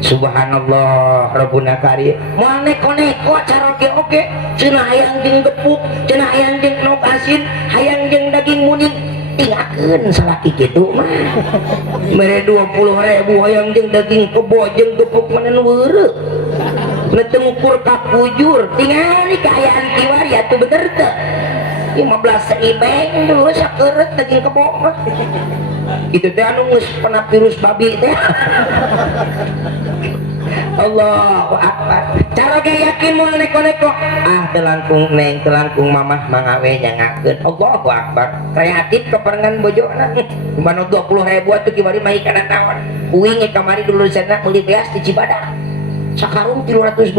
subhanallah rabbuna karim moal neko-neko caroge oge cenah hayang jeung gepuk cenah hayang jeung nok asin hayang jeung daging muning tinggalkeun salaki kitu mah mere 20.000 hayang jeung daging kebo jeung gepuk menen weureu netengkur kakujur tinggal nih kaayaan kiwar ya tuh bener tuh 15 ibeng dulu sakeret daging kebo itu teh anu geus pernah virus babi teh Allahu akbar cara ge yakin moal neko-neko telangkung neng telangkung mamah mangawe nyangakeun Allahu akbar kreatif keperengan bojona mano 20.000 atuh kiwari mah kana naon uing kamari dulu sana meuli beas di Cibadak sakarung 320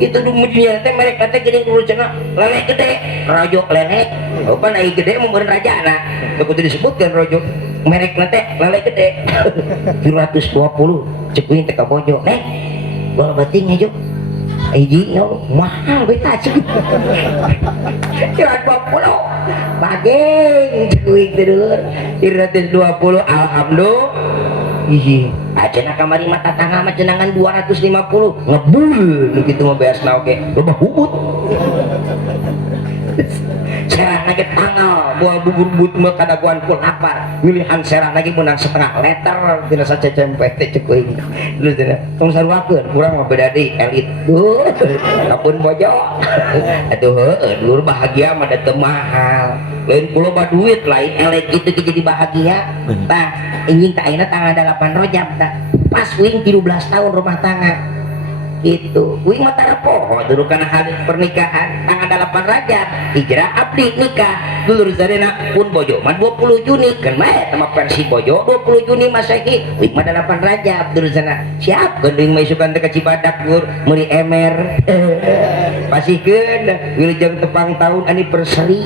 itu dumujinya teh mereka teh geuning dulu cenah lele gede rojo lele apa naik gede mun raja na teu kudu disebutkeun rojo merek teh lele gede 320 cek uing teh ka bojo neh bola batingnya juk hiji nyaho mahal beta cik 320 bageng cek uing teh dulur 320 alhamdulillah ih cenah kamari mata tangga mah cenangan 250 ngebul gitu mah beas na oge loba hubut serang lagi tanggal buah bubur mah kadaguan ku lapar milihan serang lagi menang setengah liter tina sacecempet teh ceuk euy lu cenah tong saruakeun urang mah beda deui elit tuh kapun bojo atuh heueuh dulur bahagia mah da teu mahal lain pulau duit lain elit gitu jadi bahagia tah injing tak ayeuna tanggal 8 Rajab tah pas uing 17 tahun rumah tangga itu uing mah tarapoho dulu kana hari pernikahan tanggal 8 Rajab hijrah abdi nikah dulur zadena pun bojo mah 20 Juni kan mah sama versi bojo 20 Juni Masehi uing mah 8 Rajab dulur zadena siap geuning mah isukan teh ka Cibadak gur meuli emer pasikeun wilujeng tepang tahun anniversary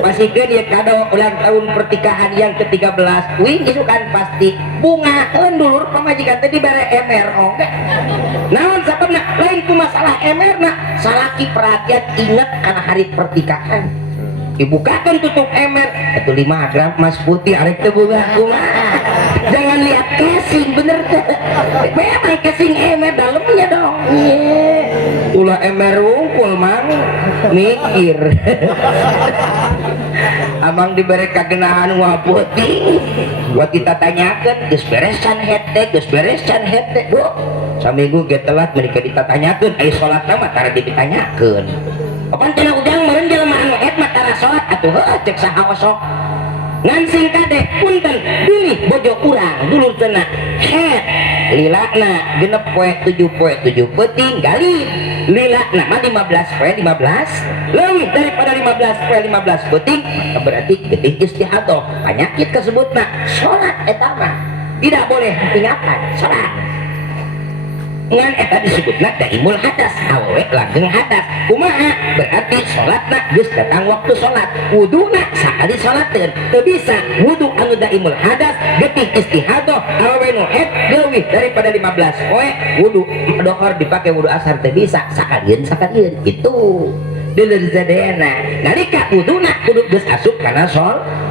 pasikeun ya kado ulang tahun pernikahan yang ke-13 uing isukan pasti bungakeun dulur pamajikan teh dibere emer oge naon sababna lain ku masalah emerna salaki perhatian inget karena hari pernikahan dibukakan tutup emer itu 5 gram emas putih arek teu boga kumaha jangan lihat casing bener teh memang casing emer dalamnya dong ulah emer wungkul mang mikir abang diberi kagenahan wah putih buat kita tanyakan geus beresan hete geus beresan hete bu saminggu ge telat mereka ditanyakeun ai salat mah tara ditanyakeun apaan cenah ujang meureun jelema anu het mah tara salat atuh heuh cek saha sok ngan sing kade punten pilih bojo urang dulur cenah het lilana genep poe 7 penting gali lilana mah 15 poe 15 leuwih daripada 15 poe 15 penting berarti getih istihadah penyakit kesebutna salat eta mah tidak boleh ditinggalkan salat ngan eta disebutna daimul hadas awewe langgeng hadas kumaha berarti salatna geus datang waktu salat wuduna sakali salateun teu bisa wudu anu daimul hadas getih istihadah awewe nu het leuwih daripada 15 poe wudu dohor dipake wudu asar teu bisa sakalian gitu dulur zadayana nalika wuduna kudu geus asup kana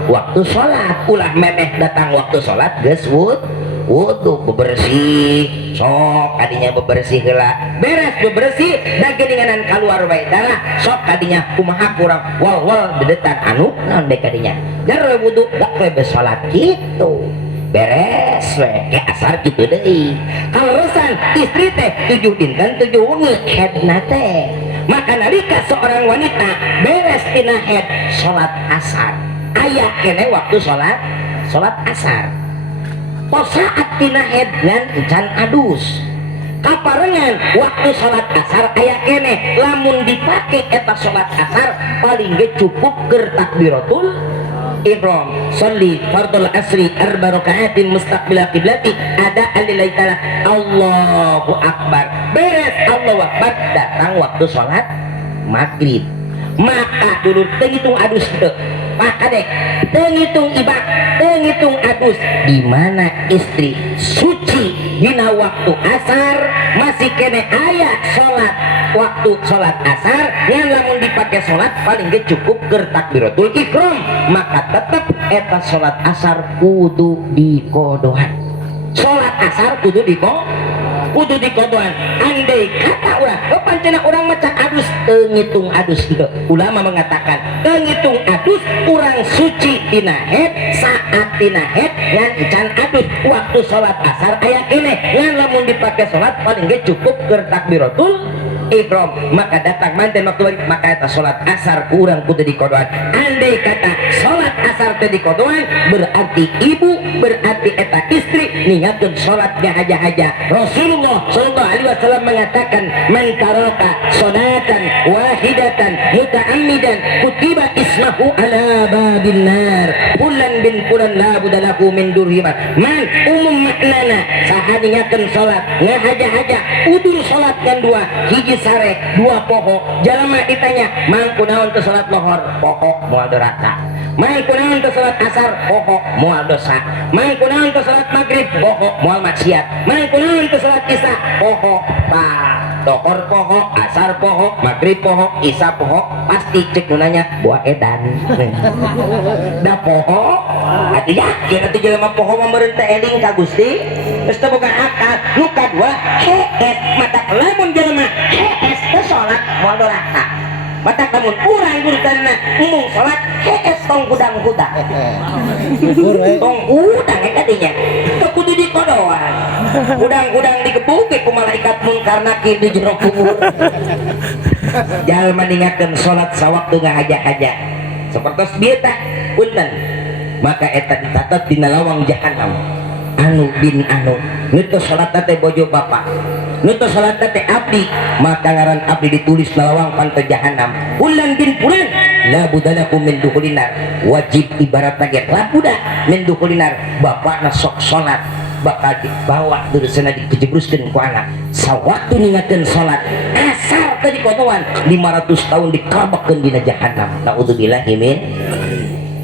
waktu salat ulah memeh datang waktu salat geus wudu bebersih sok kadinya bebersih heula beres bebersih da geuninganan kaluar wae tara sok kadinya kumaha kurang wal dedetan anu naon dek kadinya jar wudu da we salat kitu beres we ke asar kitu deui. Kaleresan istri teh 7 dinten 7 wengi headna teh. Maka nalika seorang wanita beres tina head salat asar, aya kene waktu salat asar. Pos saat tina head ngan encan adus. Kaparengan waktu salat asar aya kene lamun dipake eta salat asar paling ge cukup keur takbiratul ihram. Sholli fardul asri arba rakaatin mustaqbil qiblati ada lillahi taala Allahu akbar. Beres Allahu akbar datang waktu salat maghrib. Maka dulu tenghitung adus teu. Maka dek tenghitung ibak, tenghitung adus di mana istri suci dina waktu asar masih kene aya salat waktu salat asar yang lamun dipake salat paling ge cukup keur takbiratul ihram, maka tetep eta salat asar kudu dikodohan. Salat asar kudu dikodohan. Andai kata urang pancena urang maca adus tenghitung adus gitu. Ulama mengatakan tenghitung adus urang suci tina head saat tina head ngan encan adus waktu salat asar aya kene ngan lamun dipake salat paling ge cukup keur takbiratul ihram, maka datang manten waktu maka eta salat asar kurang kudu dikodohan. Andai kata salat asar teh dikodohan berarti ibu berarti eta istri ningakeun salat gahaja-haja. Rasulullah sallallahu alaihi wasallam mengatakan man taraka salatan wahidatan muta'ammidan kutiba ismahu ala babin nar fulan bin fulan la budalahu min durhiba. Man umum maknana saha ningakeun salat ngahaja-haja udur salat kan dua hiji sare dua poho jalma ditanya mangku naon teu salat lohor poho moal doraka, mangku naon teu salat asar poho moal dosa, mangku naon teu salat maghrib poho moal maksiat, mangku naon teu salat isya poho tohor poho asar poho maghrib poho isya poho pasti cek nunanya buah edan da poho atuh yakin atuh jelema poho memerintah eling ka Gusti geus teu boga akal. Nu kadua hees mata lamun jelema hees teu salat moal doraka, mata lamun urang urutanna ngomong salat hees tong gudang-gudang tong udang eta dinya teu kudu dikodoan. Gudang-gudang digebuk ku malaikat munkar nakir di jero kubur. Jalma ningakeun salat sawaktu ngahaja-haja sapertos bieu tah punten, maka eta dicatat dina lawang jahanam. Anu bin anu nu teu salat teh bojo bapak, nu teu salat teh abdi, maka ngaran abdi ditulis lawang panteu jahanam. Fulan bin fulan la budalakum min dukulinar, wajib ibarat lagi la budak min dukulinar, bapakna sok salat bakal dibawa durusana dikejebruskeun ku anak. Sawaktu ningakeun salat asar teh dikotoan 500 tahun dikabakeun dina jahanam. Naudzubillahi min.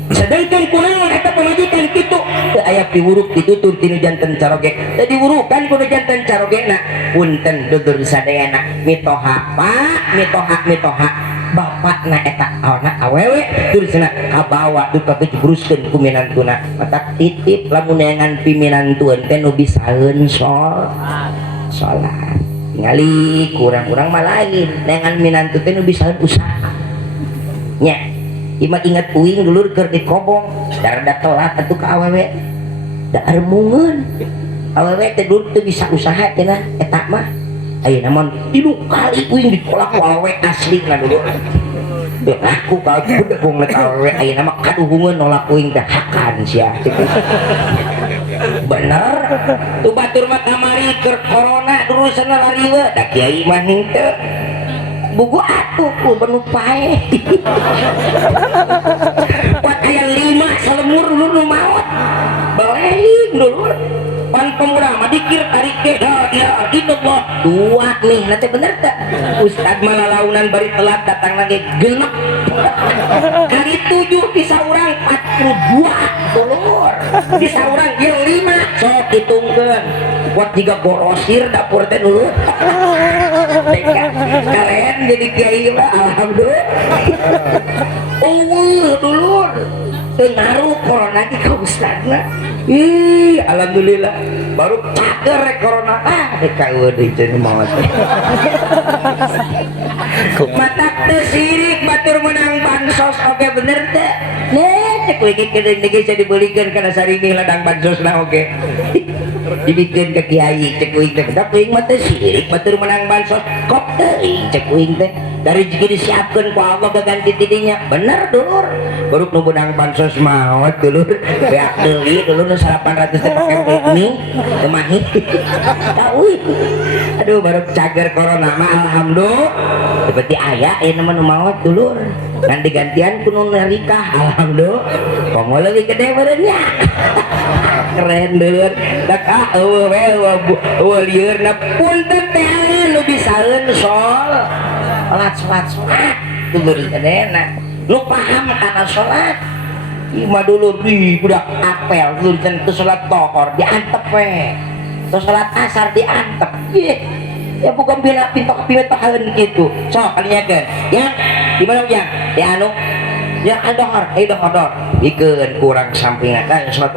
Sedangkan kunaon eta pamajikan kitu teu aya piwuruk ditutur tinu janten caroge teu diwurukan kudu janten carogena. Punten dudur sadayana mitoha pak mitoha bapakna eta anak awewe tulisna kabawa duka kejebruskeun ku minantuna. Matak titip lamun neangan piminantueun teh nu bisaeun salat ningali kurang-kurang mah lain neangan minantu teh nu bisaeun usaha nya. Ima ingat puing dulu keur dikobong darada telat atuh ka awewe da armungeun awewe teh dulu teu bisa usaha cenah eta mah ayeuna mah 3 kali puing ditolak ku awewe aslina dulu teu laku ka budak ngomong awewe ayeuna mah kaduhungeun nolak puing teh hakan sia bener tuh batur mah kamari keur corona dulu sana lariwe da kiai mah henteu buku atuh ku penuh pae kuat aya 5 salemur dulu nu maot baleing dulu pan pemuda mah dikir tarik ke ya illallah 2 nih nanti bener tak ustad malalaunan bari telat datang lagi genep kali 7 bisa urang 42 dulur bisa urang jeung 5 sok hitungkeun kuat juga gorosir dapur teh dulu kalian jadi kiai mah alhamdulillah dulur ngaruh corona ki ka ustadna ih alhamdulillah baru cager rek corona deka deui cenah maot matak teh sirik batur menang bansos oge bener teh cek wiki kene niki bisa dibelikan karena sarini ladang bansos na oke dibikin ke kiai cek wiki teh dak wing mah teh sirik batur menang bansos kok teuing cek wing teh dari jika disiapkan ku Allah ganti tidinya bener dulur baru nu benang bansos maot dulur beak deui dulur nu 800 teh pake mie kemahi tahu aduh baru cager corona mah alhamdulillah seperti aya ieu mah nu maot dulur kan digantian ku nu nikah alhamdulillah komo leuwih gede beureunya keren dulur dak eueuh we lieur na punten teh nu bisaeun sol sholat dulur kadena lu paham karena sholat ima dulu di budak apel dulur tentu sholat tohor diantep we sholat asar diantep ya bukan bila pintok pimetahan gitu so kalinya kan ya dimana ya ya anu ya dohor dohor ikeun kurang sampingan kan sholat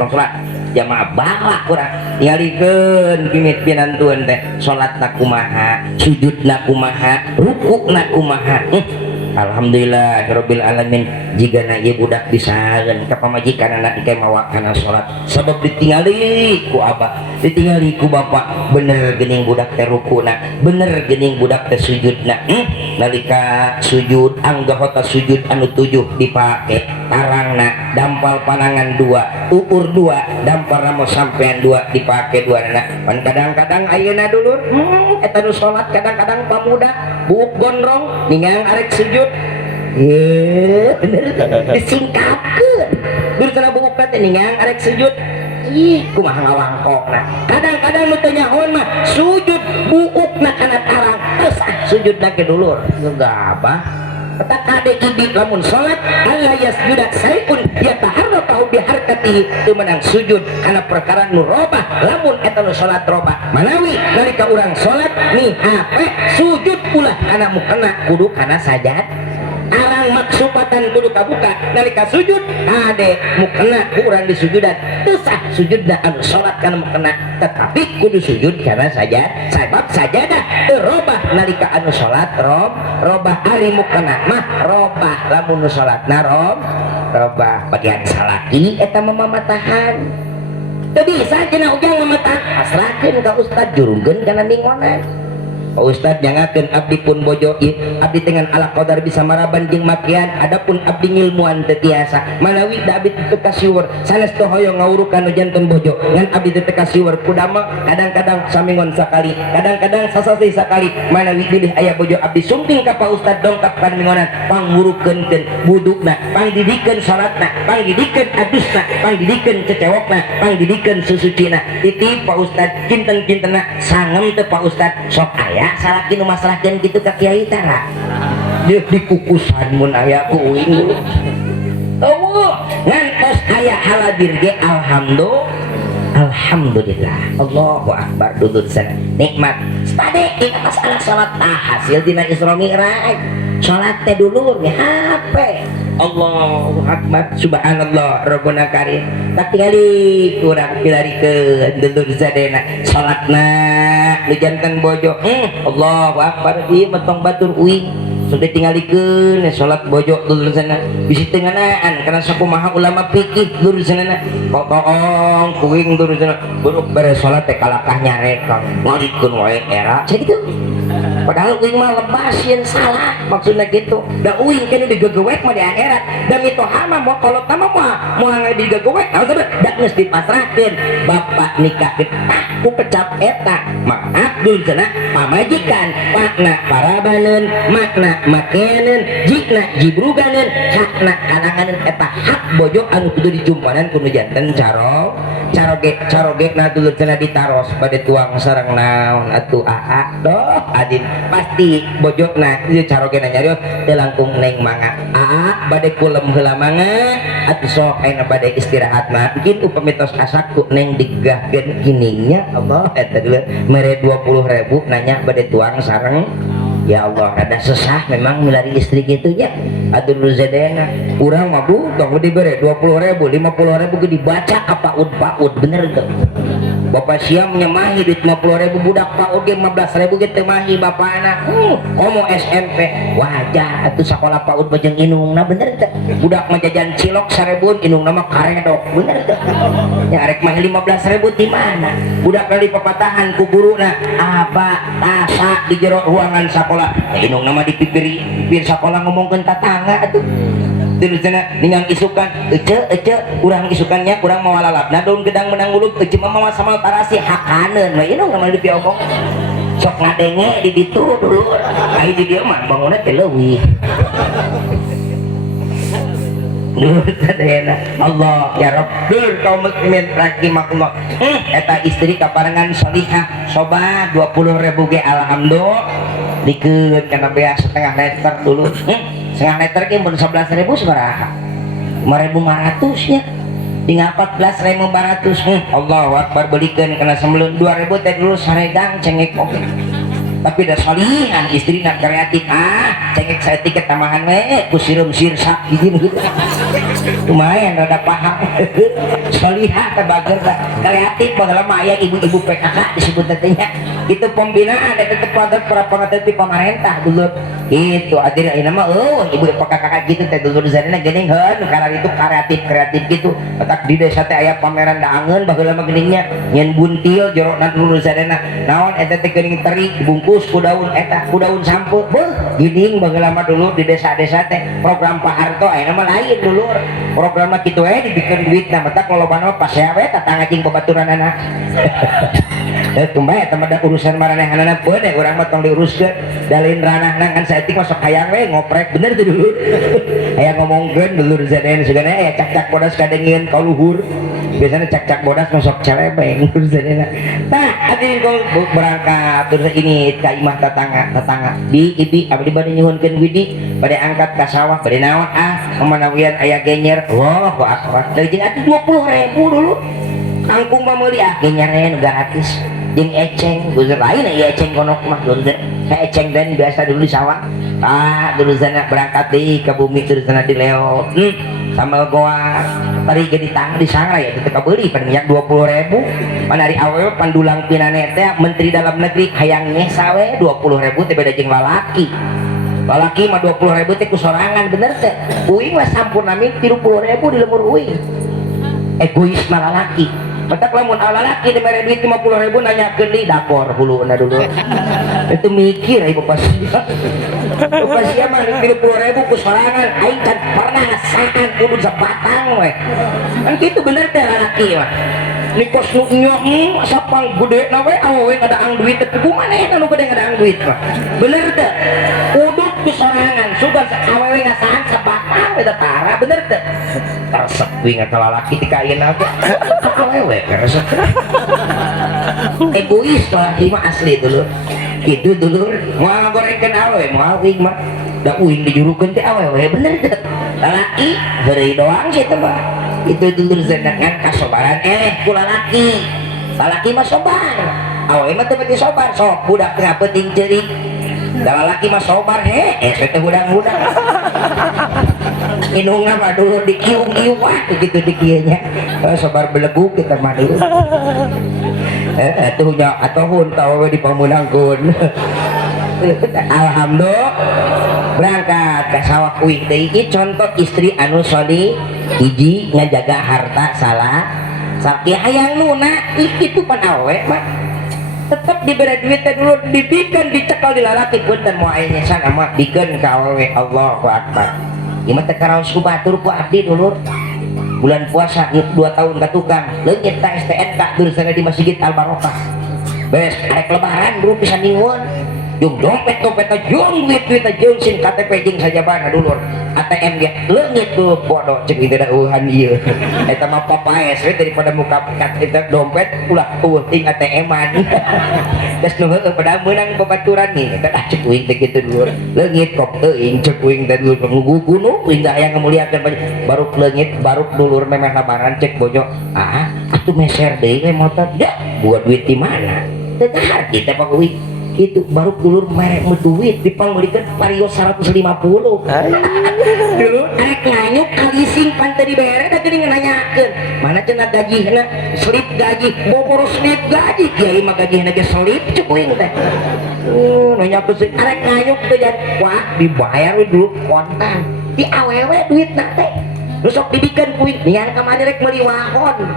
jamaah bala kurang ngalikeun pimit pinantuan teh salatna kumaha sujudna kumaha rukukna kumaha alhamdulillah rabbil alamin jigana ieu budak disaeun ka pamajikan anak engke mawa kana salat sabab ditingali ku abah ditingali ku bapak bener geuning budak teh rukuna bener geuning budak teh sujudna nalika sujud anggahota sujud anu 7 dipake tarangna dampal panangan 2 ukur 2 dampal ramo sampean 2 dipake 2 na pan kadang-kadang ayeuna dulur eta nu salat kadang-kadang pamuda buuk gondrong ningang arek sujud bener disingkapkeun dur cenah buuk teh ningang arek sujud kumaha ngawangkokna kadang-kadang nu teu nyahoan mah sujud buukna kana tarang geus sujudna ke dulur gegabah eta kade ibit lamun salat alla yasjuda saipun yataharra tahu biharkatihi teu menang sujud kana perkara nu robah lamun eta nu salat robah manawi nalika urang salat nih hape sujud ulah kana mukena kudu kana sajad arang maksupatan kudu kabuka nalika sujud kade mukena ku urang disujudan teu sah sujudna anu salat kana mukena tetapi kudu sujud kana sajad sabab sajadah teu robah nalika anu salat robah ari mukena mah robah lamun nu salatna robah bagian salaki eta mah mamatahan teu bisa cenah ujang mamatahan pasrahkeun ka ustad jurungkeun kana ningonan Ustad nyangakeun abdi pun bojo abdi dengan ala qadar bisa maraban jeung makian adapun abdi ngilmuan teu tiasa manawi da abdi teu kasiweur sanes teu hoyong ngawurukan nu janten bojo ngan abdi teu kasiweur kudama kadang-kadang samingon sakali kadang-kadang sasasi sakali manawi dilih aya bojo abdi sumping ka Pak Ustad dongkap ka mingonan pangwurukeunkeun budukna pangdidikeun salatna pangdidikeun adusna pangdidikeun cecewokna pangdidikeun susucina titip Pak Ustad kinten-kintena sangem teu Pak Ustad sok aya salaki nu masrahkeun kitu ka kiai tara dia dikukusan mun aya ku uing ngantos aya haladir ge alhamdulillah Allahu akbar dudut sana nikmat stade kita masalah salat hasil dina Isra Mi'raj salat teh dulur ge hape Allahu akbar subhanallah rabbuna karim tak tingali kurang pilarikeun dulur sadena salatna nu janten bojo Allahu akbar ieu metong batur uing sudah tingalikeun salat bojo dulur sana bisi teu nganaan kana sakumaha ulama fikih dulur sana potong kuing dulur sana buruk beres salat teh kalakah nyarekang ngalikeun wae era sakitu padahal uing mah lebas yen salah maksudna gitu da uing kene digegewek mah di akhirat da mitoha mah moal kolot mah moal digegewek naon teh da geus dipasrahkeun bapak nikahkeun ku pecap eta maaf dulur sana pamajikan makna parabaneun makna makeneun jikna jibruganeun hakna kananganeun eta hak bojo anu kudu dijumpanan kudu janten caroge na dulur sana ditaros bade tuang sareng naon atuh aa doh adin pasti bojona ieu carogena nyarios teu langkung neng mangga aa bade kulem heula mangga atuh sok ayeuna bade istirahat mah mungkin upami tos asak ku neng digahkeun kiningnya Allah eta dulur mere 20.000 nanya bade tuang sareng ya Allah ada sesah memang melari istri gitunya aduh ruzadena kurang mah bu dong dibere 20.000 50.000 ge dibaca apa paud bener gak Bapak siam nyemahi duit 50.000 budak Pak oge 15.000 gitu mahi bapak anak komo SMP wajar atuh sekolah PAUD bajeng inung nah bener teh budak mah jajan cilok 1.000 inung nama karedok bener teh yang arek mah 15.000 di mana budak dari pepatahan ku guruna aba tasa di jero ruangan sekolah inung nama di pipir sekolah ngomongkeun tatangga atuh terus sana ningang isukan ece kurang isukannya kurang mau lalap nah daun gedang menang ulup ece mama sama tarasi hakaneun mah ieu ngamal di piokong sok ngadenge di ditu dulu ai di dieu mah bangunna teh leuwih Allah ya Rabb dur kaum muslimin rahimakumullah eta istri kaparengan salihah sobat 20.000 ge alhamdulillah dikeun kana bea setengah liter dulu setengah liter ge mun 11.000 sabaraha 5.500 nya tinggal 14.500 Allahu Akbar belikeun kana semeleun 2.000 teh dulu saregang cengek oke tapi dah salihan istri nak kreatif cengek saya tiket tambahan ku sirum sirsak gitu lumayan rada paham salihah tebager kreatif baheula mah aya ibu-ibu PKK disebut tetenya itu pembinaan eta teh pada para di pemerintah dulu itu adina ieu mah ibu PKK gitu teh dulu zadina geuningeun karena itu kreatif gitu otak di desa teh aya pameran daangeun baheula mah geuningnya nyen buntil jorona dulu zadina naon eta teh geuning teri dibungkus ku daun eta ku daun sampo beuh geuning baheula mah dulu di desa-desa teh program Pak Harto aya mah lain dulu program mah kitu we dibikeun duit na mata kolobana mah pasea we tatangga jeung babaturanana kumaha eta mah urusan maranehanana beuneh urang mah tong diuruskeun dalin ranahna kan saeutik masuk hayang we ngoprek bener tuh dulu aya ngomongkeun dulur zaden segana aya cak-cak bodas kadengieun ka luhur biasana cak-cak bodas masuk celebeng dulur zadena tah hadirin kau berangkat terus ini ka imah tetangga di ibi abdi bade nyuhunkeun widi bade angkat ka sawah bade naon manawian aya genyer Allahu akbar deui jeung atuh 20.000 dulu kangkung mah meuli genyer gratis jeung eceng geus lain ieu eceng gonok mah geus eceng dan biasa dulu di sawah dulu sana berangkat deui ka bumi terus sana di leo sambal goa tadi jadi tang di sangrai ya teu kabeuli pan minyak 20.000 pan ari awewe pandulang pinane teh menteri dalam negeri hayang nyesa we 20.000 teh beda jeung lalaki mah 20.000 teh ku sorangan bener teh uing mah sampurna min 30.000 di lemur uing egois mah lalaki betak lamun lalaki di mere duit 50.000 nanyakeun di dakor huluna dulu itu mikir ibu pasia mah 30.000 ku sorangan aing kan pernah ngasaan kudu sapatang we kan kitu bener teh lalaki mah nikos nu nyok sapang gede na we awewe ngadaang duit teh kumaha eta nu gede ngadaang duit mah bener teh udut ku sorangan sugan awewe ngasaan sapatang we tara bener teh resep we ngata lalaki ti ka ayeuna ge awewe resep egois lalaki mah asli dulu gitu dulu moal gorengkeun awewe moal uing mah da uing dijurukeun teh awewe bener teh lalaki heureuy doang kitu mah itu dulu sedangkan kasobaran ku lalaki mah sobar awewe mah teu pati sobar sok budak teu penting ceurik da lalaki mah sobar teh hudang-hudang inungna mah dulu dikiung-kiung begitu dikieunya sobar belegu kita mah dulu atuh nya atuhun tahu di pamunangkeun alhamdulillah berangkat ke sawah uing deui contoh istri anu soli hiji ngajaga harta salah sakit hayang luna itu pan awe mah tetap diberi duit teh dulu dibikeun dicekal di lalaki punten moal aya nyesan mah bikeun ka awewe Allahu Akbar ieu mah teh karaos ku batur ku abdi dulur bulan puasa 2 tahun ka tukang leungit ta STNK dulu sana di Masjid Al Barokah beres arek lebaran dulu pisan ningun jeung dompet jeung duit jeung SIM KTP jeung sajabana dulur ATM ge leungit tuh bodoh ceuk teh dauhan ieu eta mah papaes we daripada muka KTP dompet ulah ting ATM-an geus nu heueuh pada meunang babaturan nih eta ceuk uing teh kitu dulur leungit kok teuing ceuk uing teh dulur ngugunu uing teh aya ngamuliakeun baru leungit baru dulur memeh labaran cek bojo atuh meser deui we motor ya buat duit di mana teu kahar kita pak uing itu baru dulur merek duit dipangulikeun vario 150 dulu arek nganyuk kali simpan tadi bere da geuning nanyakeun mana cenah gajihna slip gaji bobor slip gaji kiai mah gajihna ge slip cukuing teh nanya ku sih arek nganyuk teh jan wah dibayar we dulu kontan di awewe duitna teh nu sok dibikeun kuing ningan ka mana rek meuli wakon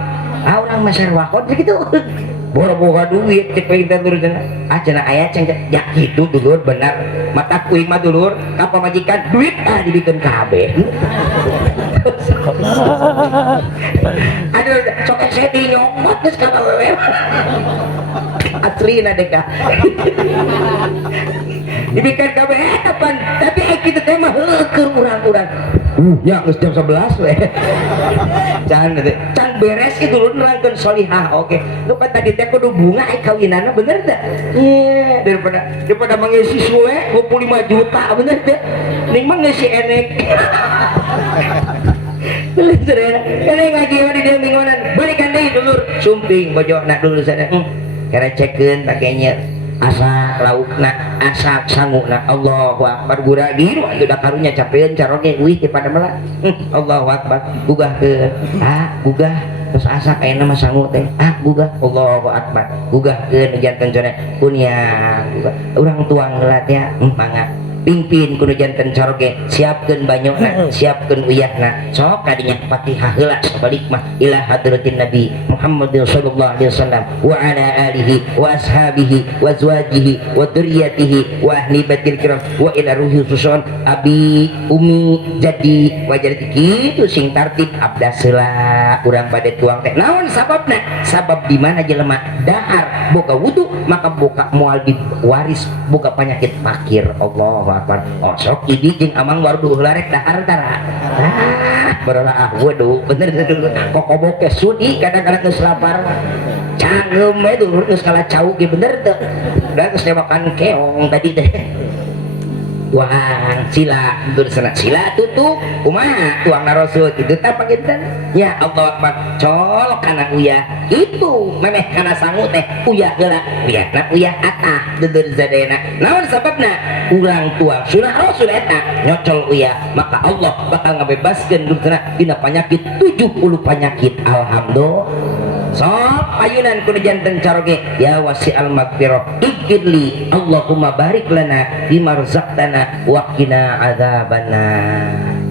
urang maser wakon gitu boga duit cek kuing teh dulur cenah aya cenah ya kitu dulur benar mata kuing mah dulur ka pamajikan duit dibikeun kabeh aduh sok sedih nyokot geus ka awewe atrina deka dibikeun kabeh kapan tapi kitu teh mah keur urang-urang ya geus jam 11 we can beres itu lu nerangkeun solihah oke lu kan tadi teh kudu bunga kawinanna bener teh iya daripada mangisi suwe 25 juta bener teh ning mah ngisi enek bener kene ngaji di dia mingguan balikan deui dulur sumping bojona dulu sana karena cekeun pakainya asa laukna asa sanguna Allahu akbar gura biru atuh da karunya capeun caroge wih kepada meula Allahu akbar gugah ke gugah terus asa kayana mah sangu teh gugah Allahu akbar gugah ke janten cenah kunya gugah urang tuang heula teh mangga pimpin kudu janten caroge siapkeun banyona siapkeun uyahna sok kadinya Fatihah heula sabalik mah ila hadratin Nabi Muhammad sallallahu alaihi wasallam wa ala alihi wa ashabihi wa azwajihi wa dzurriyyatihi wa ahli baitil kiram wa ila ruhi susun abi umi jadi wajar kitu sing tartib abdas heula urang bade tuang teh naon sababna sabab di mana jelema dahar boga wudu maka boga moal diwaris boga penyakit fakir Allah akbar sok idi jeung amang wardu heula rek dahar tara berara waduh bener dulu kokobok ke sudi kadang-kadang geus lapar cangem we dulur geus kala cau ge bener teh da geus makan keong tadi teh wah sila bersana sila tutup kumaha tuangna rasul kitu tah panginten ya Allah akbar colok kana uyah itu memeh kana sangu teh uyah heula uyahna uyah atah dulur zadena naon sababna urang tuang sunah rasul eta nyocol uyah maka Allah bakal ngabebaskeun dulurna dina penyakit 70 penyakit alhamdulillah sok ayunan kudu janten caroge ya wasi'al maghfirah ikirli Allahumma barik lana bima razaqtana wa qina adzabanna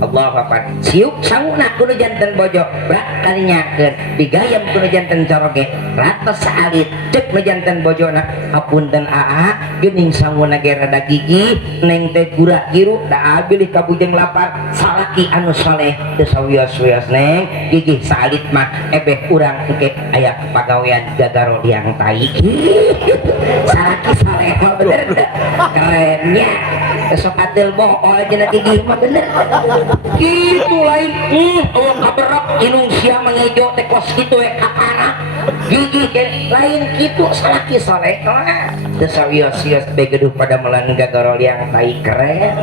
Allahu akbar siuk sanguna kudu janten bojo brak kalinyakeun digayam kudu janten caroge ratos alit cek nu janten bojona hapunten aa geuning sanguna ge rada gigi neng teh gura giru da bilih ka bujeng lapar salaki anu saleh teu sawios-wios neng gigi salit mah ebeh urang engke aya pagawean gagaro liang tai salaki saleh mah bener kerennya besok atil bohong aja na gigi mah bener gitu lain oh kaberap inung sia mengejo teh kos kitu we kakara gigi lain kitu salaki saleh teu sawios-wios begeduh pada melang gagaro liang tai keren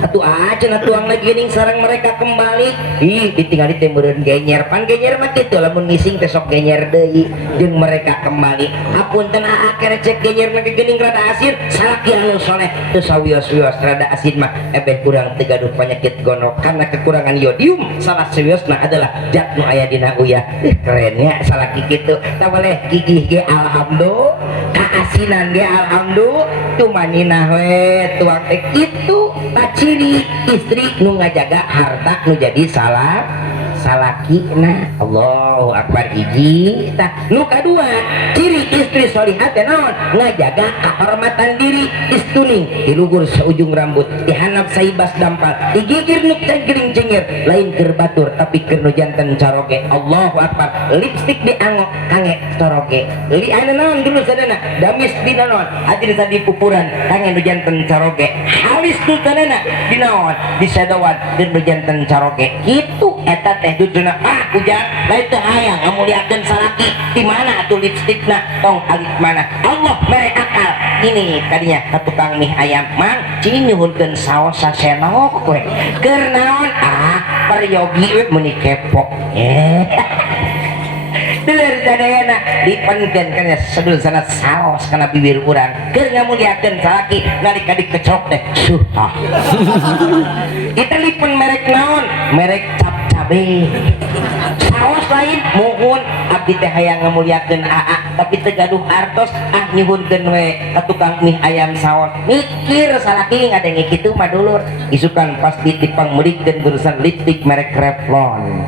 atuh aja na tuang lagi ning sareng mereka kembali ditinggali teh meureun genyer pan genyer mah kitu lamun ngising teh sok genyer deui jeung mereka kembali hapunten akhir cek genyer mah geuning rada asin salaki anu saleh teu sawios-wios rada asin mah ebeh kurang teu gaduh penyakit gonok karena kekurangan yodium salah sawiosna adalah zat nu aya dina uyah kerennya salaki kitu tah boleh gigih ge alhamdulillah kaasinan ge alhamdulillah cumanina we tuang teh kitu tak ciri istri nu ngajaga harta nu jadi salaki nah Allahu akbar hiji tah nu kadua ciri istri solihah teh naon ngajaga kehormatan diri istuning dilugur seujung rambut dihanap saibas dampal digigir nu cengkring cengir lain keur batur tapi keur nu janten caroge Allahu akbar lipstik diangok kange caroge li anu naon dulu sadana damis dina naon adin sadi pupuran kange nu janten caroge halis tu tanana dinaon di sadawan dan nu janten caroge kitu eta teh duduna hujan lain teh hayang ngamuliakeun salaki di mana atuh lipstikna tong alit mana Allah mere akal ini tadinya ka tukang mie ayam mang cing nyuhunkeun saos sasenok we keur naon peryogi we meuni kepok dulur sadayana dipenkeun kana sedul sana saos kana bibir urang keur ngamuliakeun salaki nalika dikecok teh suhah kita lipen merek naon merek cap cabe saos lain mohon abdi teh hayang ngamuliakeun aa tapi teu gaduh artos nyuhunkeun we ka tukang mie ayam saos mikir salaki ngadenge kitu mah dulur isukan pasti dipangmeulikeun urusan lipstik merek Revlon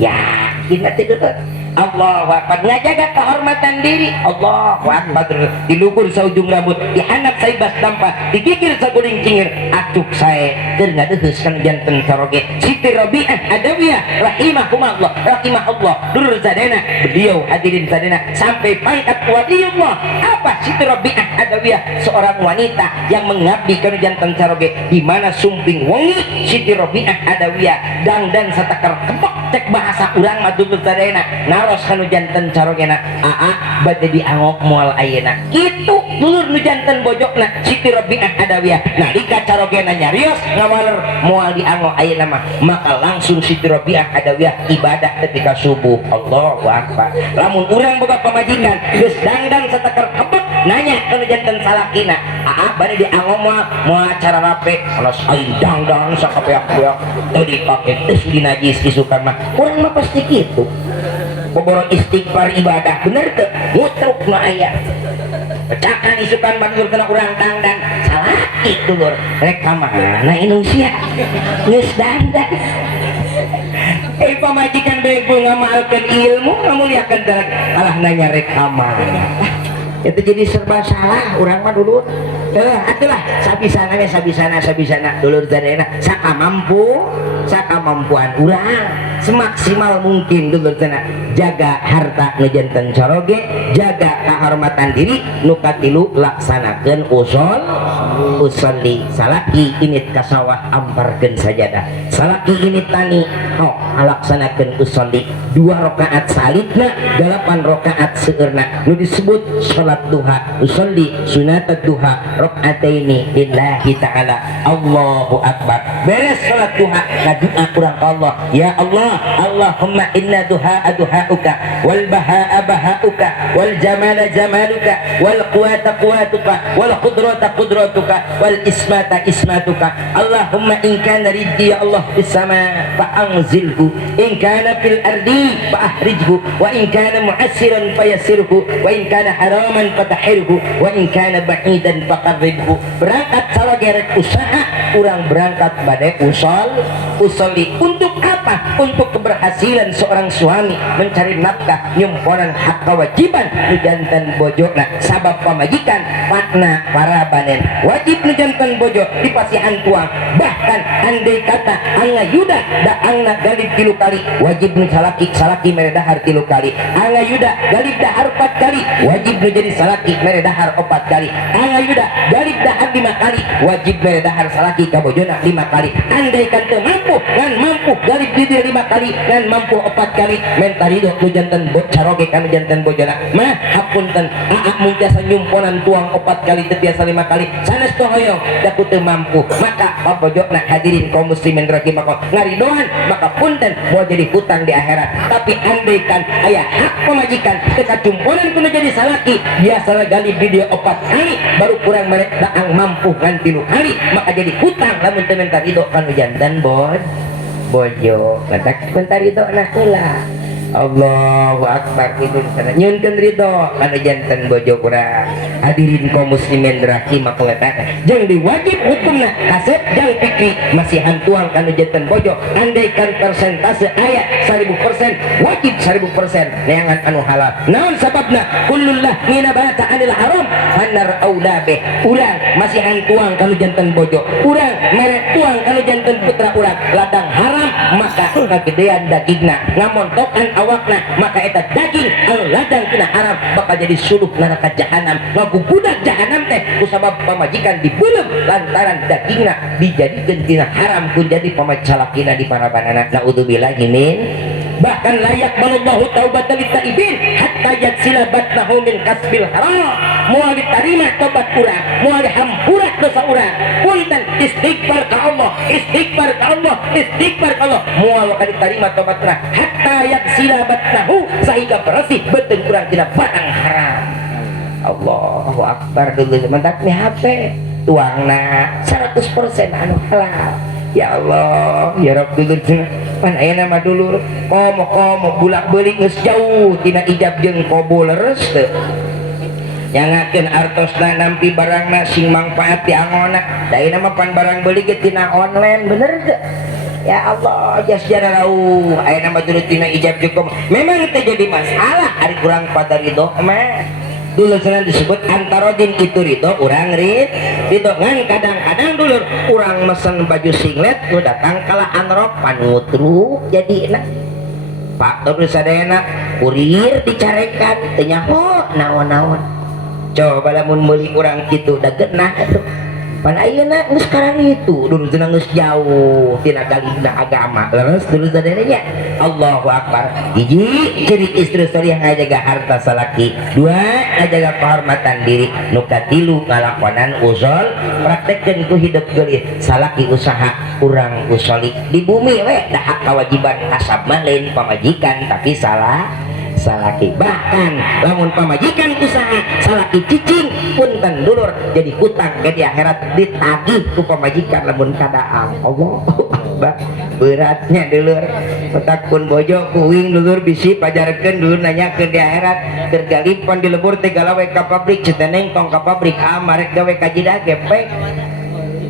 yakin teh dulur. Allahu Akbar ngajaga kehormatan diri. Allahu Akbar dilugur saujung rambut dihanap saibas dampa digigir saguring cingir acuk sae keur ngadeheus kan janten saroge Siti Rabi'ah Adawiyah rahimahullah dulur sadena beliau hadirin sadena sampai pangkat waliullah. Apa Siti Rabi'ah Adawiyah? Seorang wanita yang mengabdi kana janten saroge di mana sumping wengi Siti Rabi'ah Adawiyah dangdan satakar kepok cek bahasa urang mah dulur sadena naros kanu janten carogena aa bade diangok moal ayeuna kitu dulur nu janten bojokna Siti Rabi'ah Adawiyah nalika carogena nyarios ngawaler moal diangok ayeuna mah maka langsung Siti Rabi'ah Adawiyah ibadah ketika subuh. Allahu Akbar. Lamun urang boga pamajikan geus dangdang satakar kebek nanya kanu janten salakina aa bade diangok moal acara rape alas aing dangdang sakapeak-peak teu dipake geus dinajis isukan mah urang mah pasti kitu boborong istighfar ibadah bener tuh mutruk na aya pecakan isukan bandur kena urang dangdang salah itu lur rek kamana Indonesia geus dangdang pamajikan bego ngamalkeun ilmu ngamuliakeun darat alah nanya rek kamana itu jadi serba salah urang mah dulur atulah sabisana dulur zadena sakamampuan urang semaksimal mungkin dulur zadena jaga harta nu janten caroge jaga kehormatan diri nu katilu laksanakeun usolli salaki init ka sawah amparkeun sajadah salaki init tani laksanakeun usolli 2 rakaat salibna 8 rakaat seueurna nu disebut salat duha usolli sunatat duha rakaataini lillahi ta'ala. Allahu Akbar. Beres salat duha ngadoa kurang Allah ya Allah Allahumma inna duha'uka wal baha'a baha'uka wal jamala jamaluka wal quwata quwatuka wal qudrata qudratuka wal ismata ismatuka Allahumma in kana riddi ya Allah fis sama fa anzilhu in kana fil ardi fa ahrijhu wa in kana mu'assiran fayassirhu wa in kana haraman fatahirhu wa in kana ba'idan faqarribhu. Berangkat sarogerek usaha urang berangkat badai usolli untuk apa? Untuk keberhasilan seorang suami mencari nafkah nyumponan hak kewajiban nu janten bojona sabab pamajikan patna para banen wajib nu janten bojo dipasihan tuang bahkan andai kata angga yuda da angna galib 3 kali wajib nu salaki mere dahar 3 kali angga yuda galib dahar 4 kali wajib nu jadi salaki mere dahar 4 kali angga yuda galib dahar 5 kali wajib mere dahar salaki ka bojona 5 kali andai kan teu mampu ngan mampu galib di 5 kali ngan mampu 4 kali mentari nu janten caroge kanu janten bojona mah hapunten aa mun tiasa nyumponan tuang 4 kali teu tiasa 5 kali sanes teu hoyong da ku teu mampu maka pabojokna hadirin kaum muslimin rahimakumullah ngaridoan maka punten mau jadi hutang di akhirat. Tapi andaikan aya hak pemajikan teka cumponan kudu jadi salaki biasa galib di dia 4 kali baru kurang merek daang mampu ngan 3 kali maka jadi hutang lamun teu menta ridho kanu janten bojo katak menta ridho na heula. Allahu Akbar itu sana nyunkeun ridho kana janten bojo kurang. Hadirin kaum muslimin rahimakumullah jeung diwajib hukumna kasep jeung pikri masih hantuang kana janten bojo andaikan persentase aya 1000% wajib 1000% neangan anu halal naon sababna kullullah minabata anil haram fanar aulabe urang masih hantuang kana janten bojo urang mere tuang kana janten putra urang ladang haram maka kagedean dagingna ngamontokan awakna maka eta daging anu ladang tina haram bakal jadi suluh neraka jahanam ngagubudak jahanam teh kusabab pamajikan dibeulem lantaran dagingna dijadikeun tina haram ku jadi pamajalakina di parabanana naudzubillah min bahkan layak balullahu taubatan litaibin hatta yadsila batnahu min kasbil haram moal ditarima tobat urang moal dihampurat dosa urang punten istighfar ka Allah moal ka ditarima tobat urang hatta yadsila batnahu sehingga bersih beuteung urang tina barang haram. Allahu Akbar dulu mantap nih HP tuangna 100% anu halal ya Allah ya Rabb dulu pan aya nama dulur komo bulak beulik geus jauh tina ijab jeung qabul leres teu nyangakeun artosna nampi barangna sing mangpaat ti angonna da ieu mah pan barang beuli ge tina online bener teu ya Allah jas jarau aya nama dulur tina ijab jeung memang teu jadi masalah ari kurang pada ridho mah dulu sana disebut antarodin itu ridho urang ridho ngan kadang-kadang dulur urang mesen baju singlet nu datang kala anrok panutruk jadi enak pak dulur sadayana kurir dicarekan teu nyaho naon-naon coba lamun meuli urang kitu da geunah atuh pan ayeuna geus sekarang itu dulu cenah geus jauh tina galihna agama leres dulu sadayana nya Allahu akbar hiji ciri istri salihah ngajaga harta salaki dua ngajaga kehormatan diri nu katilu ngalakonan usul praktekkeun ku hidup geulih salaki usaha urang usoli di bumi we dahak kewajiban kasab mah lain pamajikan tapi salaki bahkan lamun pamajikan usaha salaki cicing punten dulur jadi hutang ke di akhirat ditagih ku pamajikan lamun kadaang Allah beratnya dulur petakun bojo kuing dulur bisi pajarkeun dulur nanyakeun di akhirat keur galipon di lebur teh galawe ka pabrik citeneng tong ka pabrik marek gawe ka jidah gepeng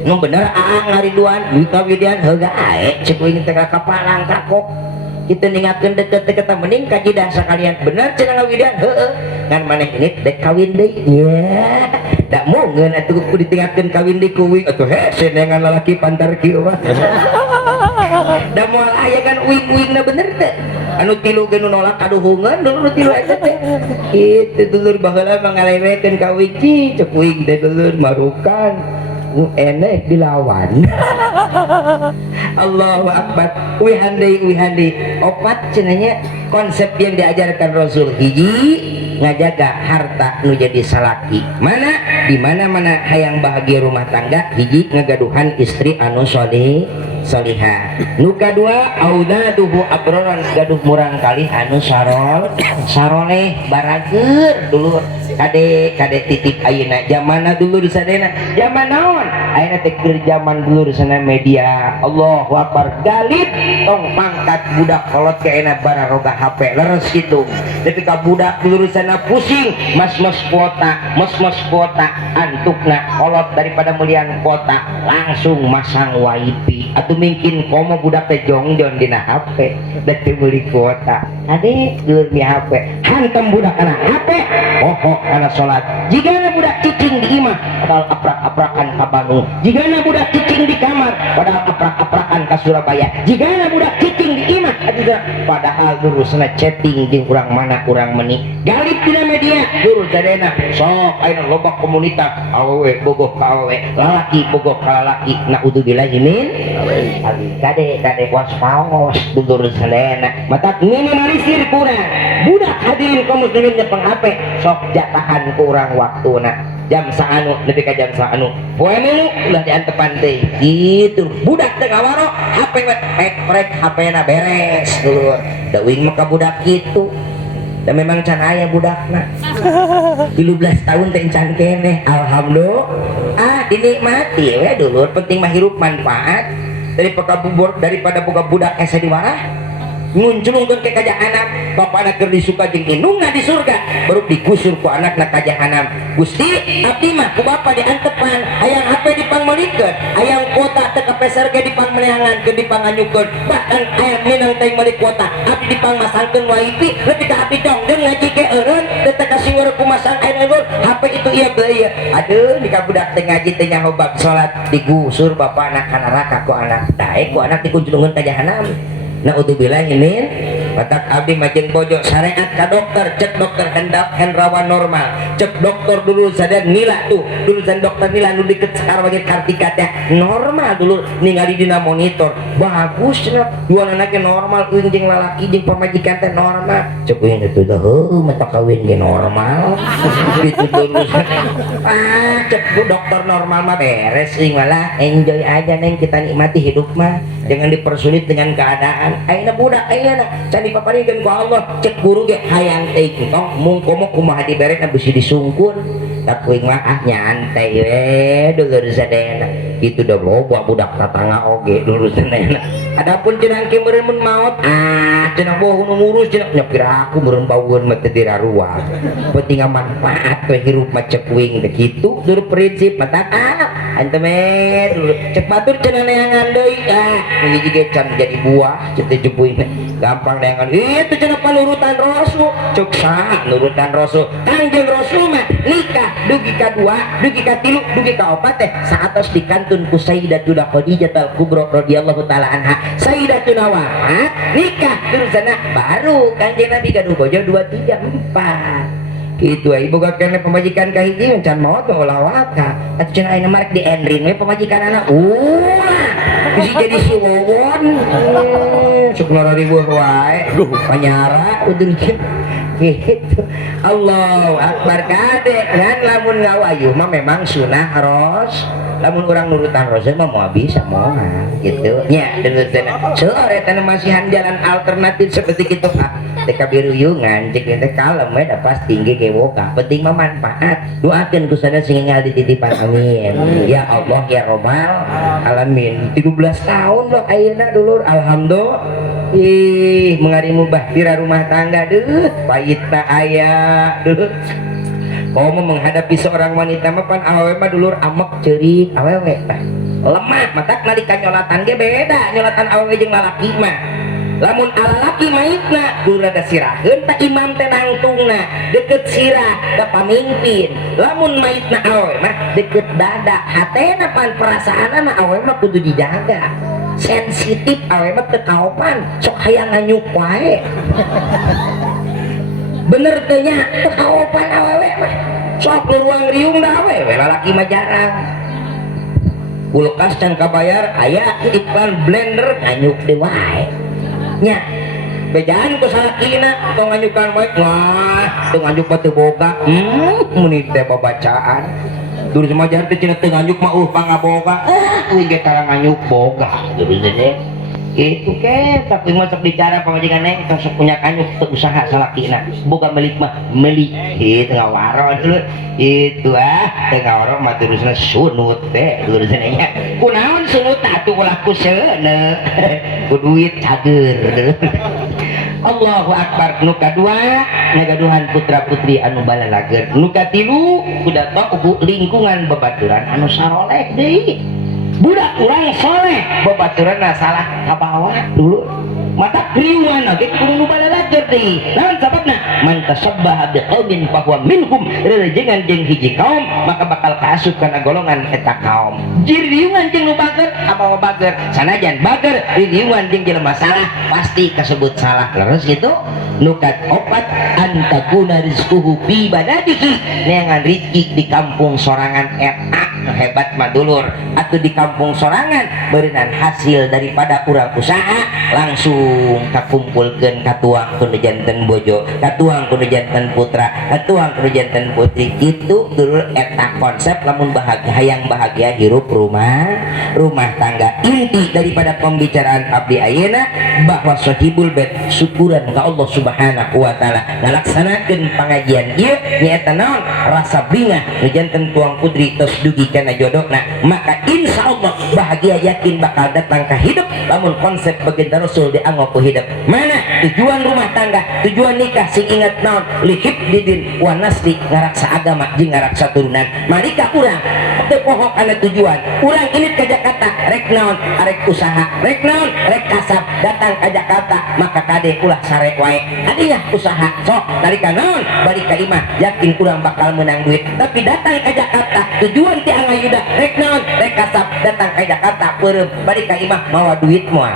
nu bener ngariduan duit kawidian heuga ae ceuk kuing teh ka palang kakok kita ningakeun deket-deket mending kajidah sekalian bener cenah ngawidian heueuh ngan maneh ini dek kawin deui nya da mogeun atuh ku ditinggalkeun kawin deui kuing atuh hese dengan lalaki pantar kieu mah da moal aya kan uing-uingna bener teh anu tilu ge nu nolak kaduhungan dulur tilu eta teh kitu dulur baheula mangalewekeun ka uing cek uing teh dulur marukan enek dilawan Allahu akbar wihandi opat cenanya konsep yang diajarkan Rasul hiji ngajaga harta nu jadi salaki mana di mana hayang bahagia rumah tangga hiji ngagaduhan istri anu solihah nu kadua audaduhu abroran gaduh murang kali anu saroleh barageur dulu kade titip ayeuna zamana dulu di sadena zaman naon ayeuna teh keur zaman dulu di sana media Allahu akbar galib tong pangkat budak kolot ke enak bara roga HP leres gitu tapi ka budak dulu di sana pusing mas kuota antukna kolot daripada mulian kota langsung masang wifi atau mungkin komo budak teh jongjon dina HP da teu meuli kuota ade dulur di HP hantem budak kana HP karena sholat jigana budak cicing di imah padahal aprak-aprakan ka Bandung jigana budak cicing di kamar padahal aprak-aprakan ka Surabaya jigana budak cicing di imah padahal lurusna chatting jeung urang mana urang meni galip dina media lurus dadena sok ayeuna loba komunitas awewe bogoh ka awewe lalaki bogoh ka lalaki naudzubillahi min kade waspaos dulur sadayana matak minimalisir kurang budak hadirin kaum muslimin nyepeng HP sok jatahan kurang waktuna jam saanu lebih ke jam saanu poe minggu ulah diantepan teh gitu budak teh ngawaro HP rek HP-na beres dulu da uing mah ka budak kitu dan memang can aya budakna 13 tahun teh can keneh alhamdulillah dinikmati we dulur penting mah hirup manfaat daripada boga budak asa diwarah ngunculungkeun ke ka jahanam bapana keur disuka jeung indungna di surga baru digusur ku anakna ka jahanam Gusti abdi mah ku bapa diantepan hayang HP dipangmelikeun hayang kuota teu kapeser ge dipangmeleangankeun dipanganyukeun bahkan hayang minang teh meuli kuota abdi dipangmasangkeun wifi leuwih ka abdi dongdeung ngaji ge eureun teu teh kasingeur ku masang ayeuna HP itu ieu beuy aduh di ka budak teh ngaji teh nyaho bab salat digusur bapana ka neraka ku anak daek ku anak dikunculungeun ka jahanam naudzubillahi min batak abdi majeng bojo syariat ka dokter cek dokter hendrawan normal cek dokter dulu sadar nila tuh dulu dan dokter nila nu deket sekarang bagi kartika teh normal dulu ningali dina monitor bagus cenah dua anaknya normal uing jeung lalaki jeung pamajikan teh normal cek uing itu dah mata kawin ge normal gitu dulu cek dokter normal mah beres uing malah enjoy aja neng kita nikmati hidup mah jangan dipersulit dengan keadaan ayeuna budak ayeuna can dipaparikeun ku Allah cek guru ge hayang teh kitong mung komo kumaha diberesna bisi disungkun tak kuing mah nyantai we dulur sadayana gitu dah loba budak tatangga oge dulu cenah. Adapun cenah ke meureun mun maot cenah boh ngurus cenah nyepir aku meureun baueun mah teu diraruah. Penting manfaat we hirup mah cek wing kitu dulu prinsip mata ante me dulu cek batur cenah neangan deui hiji ge can jadi buah cenah jebuing gampang neangan itu cenah panurutan rasul cuk saha nurutan rasul Kangjeng Rasul mah nikah dugi ka 2 dugi ka 3 dugi ka 4 teh saatos dikantun ku Sayyidatuna Khadijah al-Kubra radhiyallahu taala anha Sayyidatuna wafat nikah terusana baru Kanjeng Nabi gaduh bojo 2 3 4 gitu ibu gak kena pemajikan kahiji can maot olah waka atuh cenah ayeuna marek di Enrin we pemajikan anak bisa jadi si Wowon sok ribu wae panyara udah gitu. Allahu Akbar kade kan lamun ngawayuh mah memang sunah ros lamun orang nurutan rasul mah mau bisa mau gitu nya deuleu sore teh masihan jalan alternatif seperti itu teh kabiruyungan cek teh kalem we da pas tinggi ge woka penting mah manfaat doakeun ku sana sing ngal dititipan amin ya Allah ya Rabbal alamin 13 tahun loh ayeuna dulur alhamdulillah mengarimu bahtira rumah tangga deh pahitna ayah deh kau mau menghadapi seorang wanita mah pan awewe mah dulur amek ceurik awewe lemah matak nalika nyolatan ge beda nyolatan awewe jeung lalaki mah lamun lalaki maitna dulur rada siraheun tak imam teh nangtungna deket sirah da pamimpin lamun maitna awewe mah deket dada hatena pan perasaanna mah awewe mah kudu dijaga sensitif awewe mah teu kaopan sok hayang nganyuk wae bener teh nya teu kaopan awewe mah sok ruang riung da awewe lalaki mah jarang kulkas can kabayar aya iklan blender nganyuk deui wae nya bejaan ku salakina tong nganyukan wae wah teu nganyuk mah teu boga mun teh babacaan dulu sama jahat kecil teu nganyuk mah pangaboga kuing ge karang nganyuk boga gitu deh itu ke tapi masak bicara pamajikan neng sok punya kanyuk teu usaha salakina boga melik mah melik itu ngawaro dulu itu teu ngawaro mah terusna sunut teh dulu nya kunaon sunut atuh ulah ku seuneu ku duit cager Allahu Akbar. Nu kadua ngagaduhan putra putri anu balalager. Nu katilu kudatang lingkungan babaturan anu saroleh deui budak urang soleh babaturan salah kabawa dulu mata kriuan oge kudu nu balalager deui naon sababna man tasabbaha biqaumin fahuwa minhum rerenjengan jeung hiji kaum maka bakal kaasup kana golongan eta kaum jiriungan jeung nu bager kabawa bager sanajan bager riuan jeung jelema salah pasti kasebut salah terus gitu nukat opat antakuna rizquhu fi badadihi neangan rizki di kampung sorangan eta hebat madulur atau di kampung sorangan berenang hasil daripada urang usaha langsung kakumpulkeun katuang kudu janten bojo katuang kudu janten putra katuang kudu janten putri itu dulur eta konsep lamun bahagia hayang bahagia hirup rumah tangga inti daripada pembicaraan abdi ayeuna bahwa sahibul bait syukuran ka Allah Subhanahu wa taala ngalaksanakeun pangajian ieu nyaeta naon rasa bingah nu janten tuang putri tos dugi kana jodohna maka insya Allah bahagia yakin bakal datang ke hidup lamun konsep baginda Rasul dianggo ku hidup mana tujuan rumah tangga tujuan nikah sing ingat naon lihib didin wa nasli ngaraksa agama jeung ngaraksa turunan marika urang teu poho kana tujuan urang ini ke Jakarta rek naon arek usaha rek naon rek kasab datang ke Jakarta maka kade ulah sare wae adinya usaha sok nalika naon balik ka imah yakin urang bakal menang duit tapi datang ke Jakarta tujuan ti angayuda rek naon rek kasab datang ke Jakarta peureum balik ka imah mawa duit moal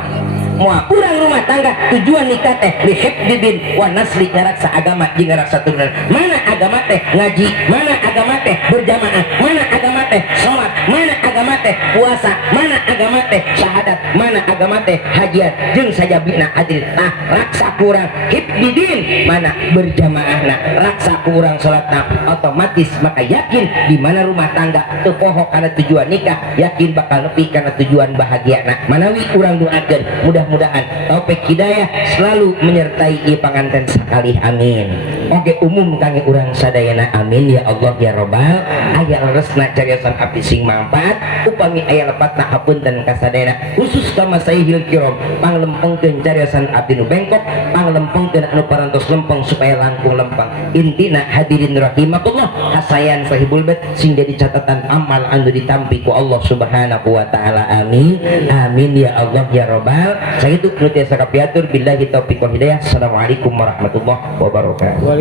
urang rumah tangga tujuan nikah teh lihibdin wa nasli ngaraksa agama jeung ngaraksa turunan mana agama teh ngaji mana agama teh berjamaah mana agama teh salat mana agama teh puasa mana agama teh syahadat mana agama teh hajian jeung sajabina adil nah raksa kurang hibdin mana berjamaahna raksa kurang salatna otomatis maka yakin di mana rumah tangga teu poho kana tujuan nikah yakin bakal nepi kana tujuan bahagiana manawi urang doakeun mudah-mudahan taufik hidayah selalu menyertai ieu panganten sakali amin oge umum kangge urang urang sadayana amin ya Allah ya robbal. Aya leresna cariosan abdi sing mangpaat upami aya lepatna hapunten kasadayana khusus ka masaihil kiram panglempengkeun cariosan abdi nu bengkok panglempengkeun anu parantos lempeng supaya langkung lempeng. Intina hadirin rahimakumullah kasayan sahibul bait sing jadi catatan amal anu ditampi ku Allah subhanahu wa ta'ala. Amin amin ya Allah ya robbal. Sakitu nu tiasa kapiatur billahi taufiq wal hidayah. Assalamualaikum warahmatullahi wabarakatuh.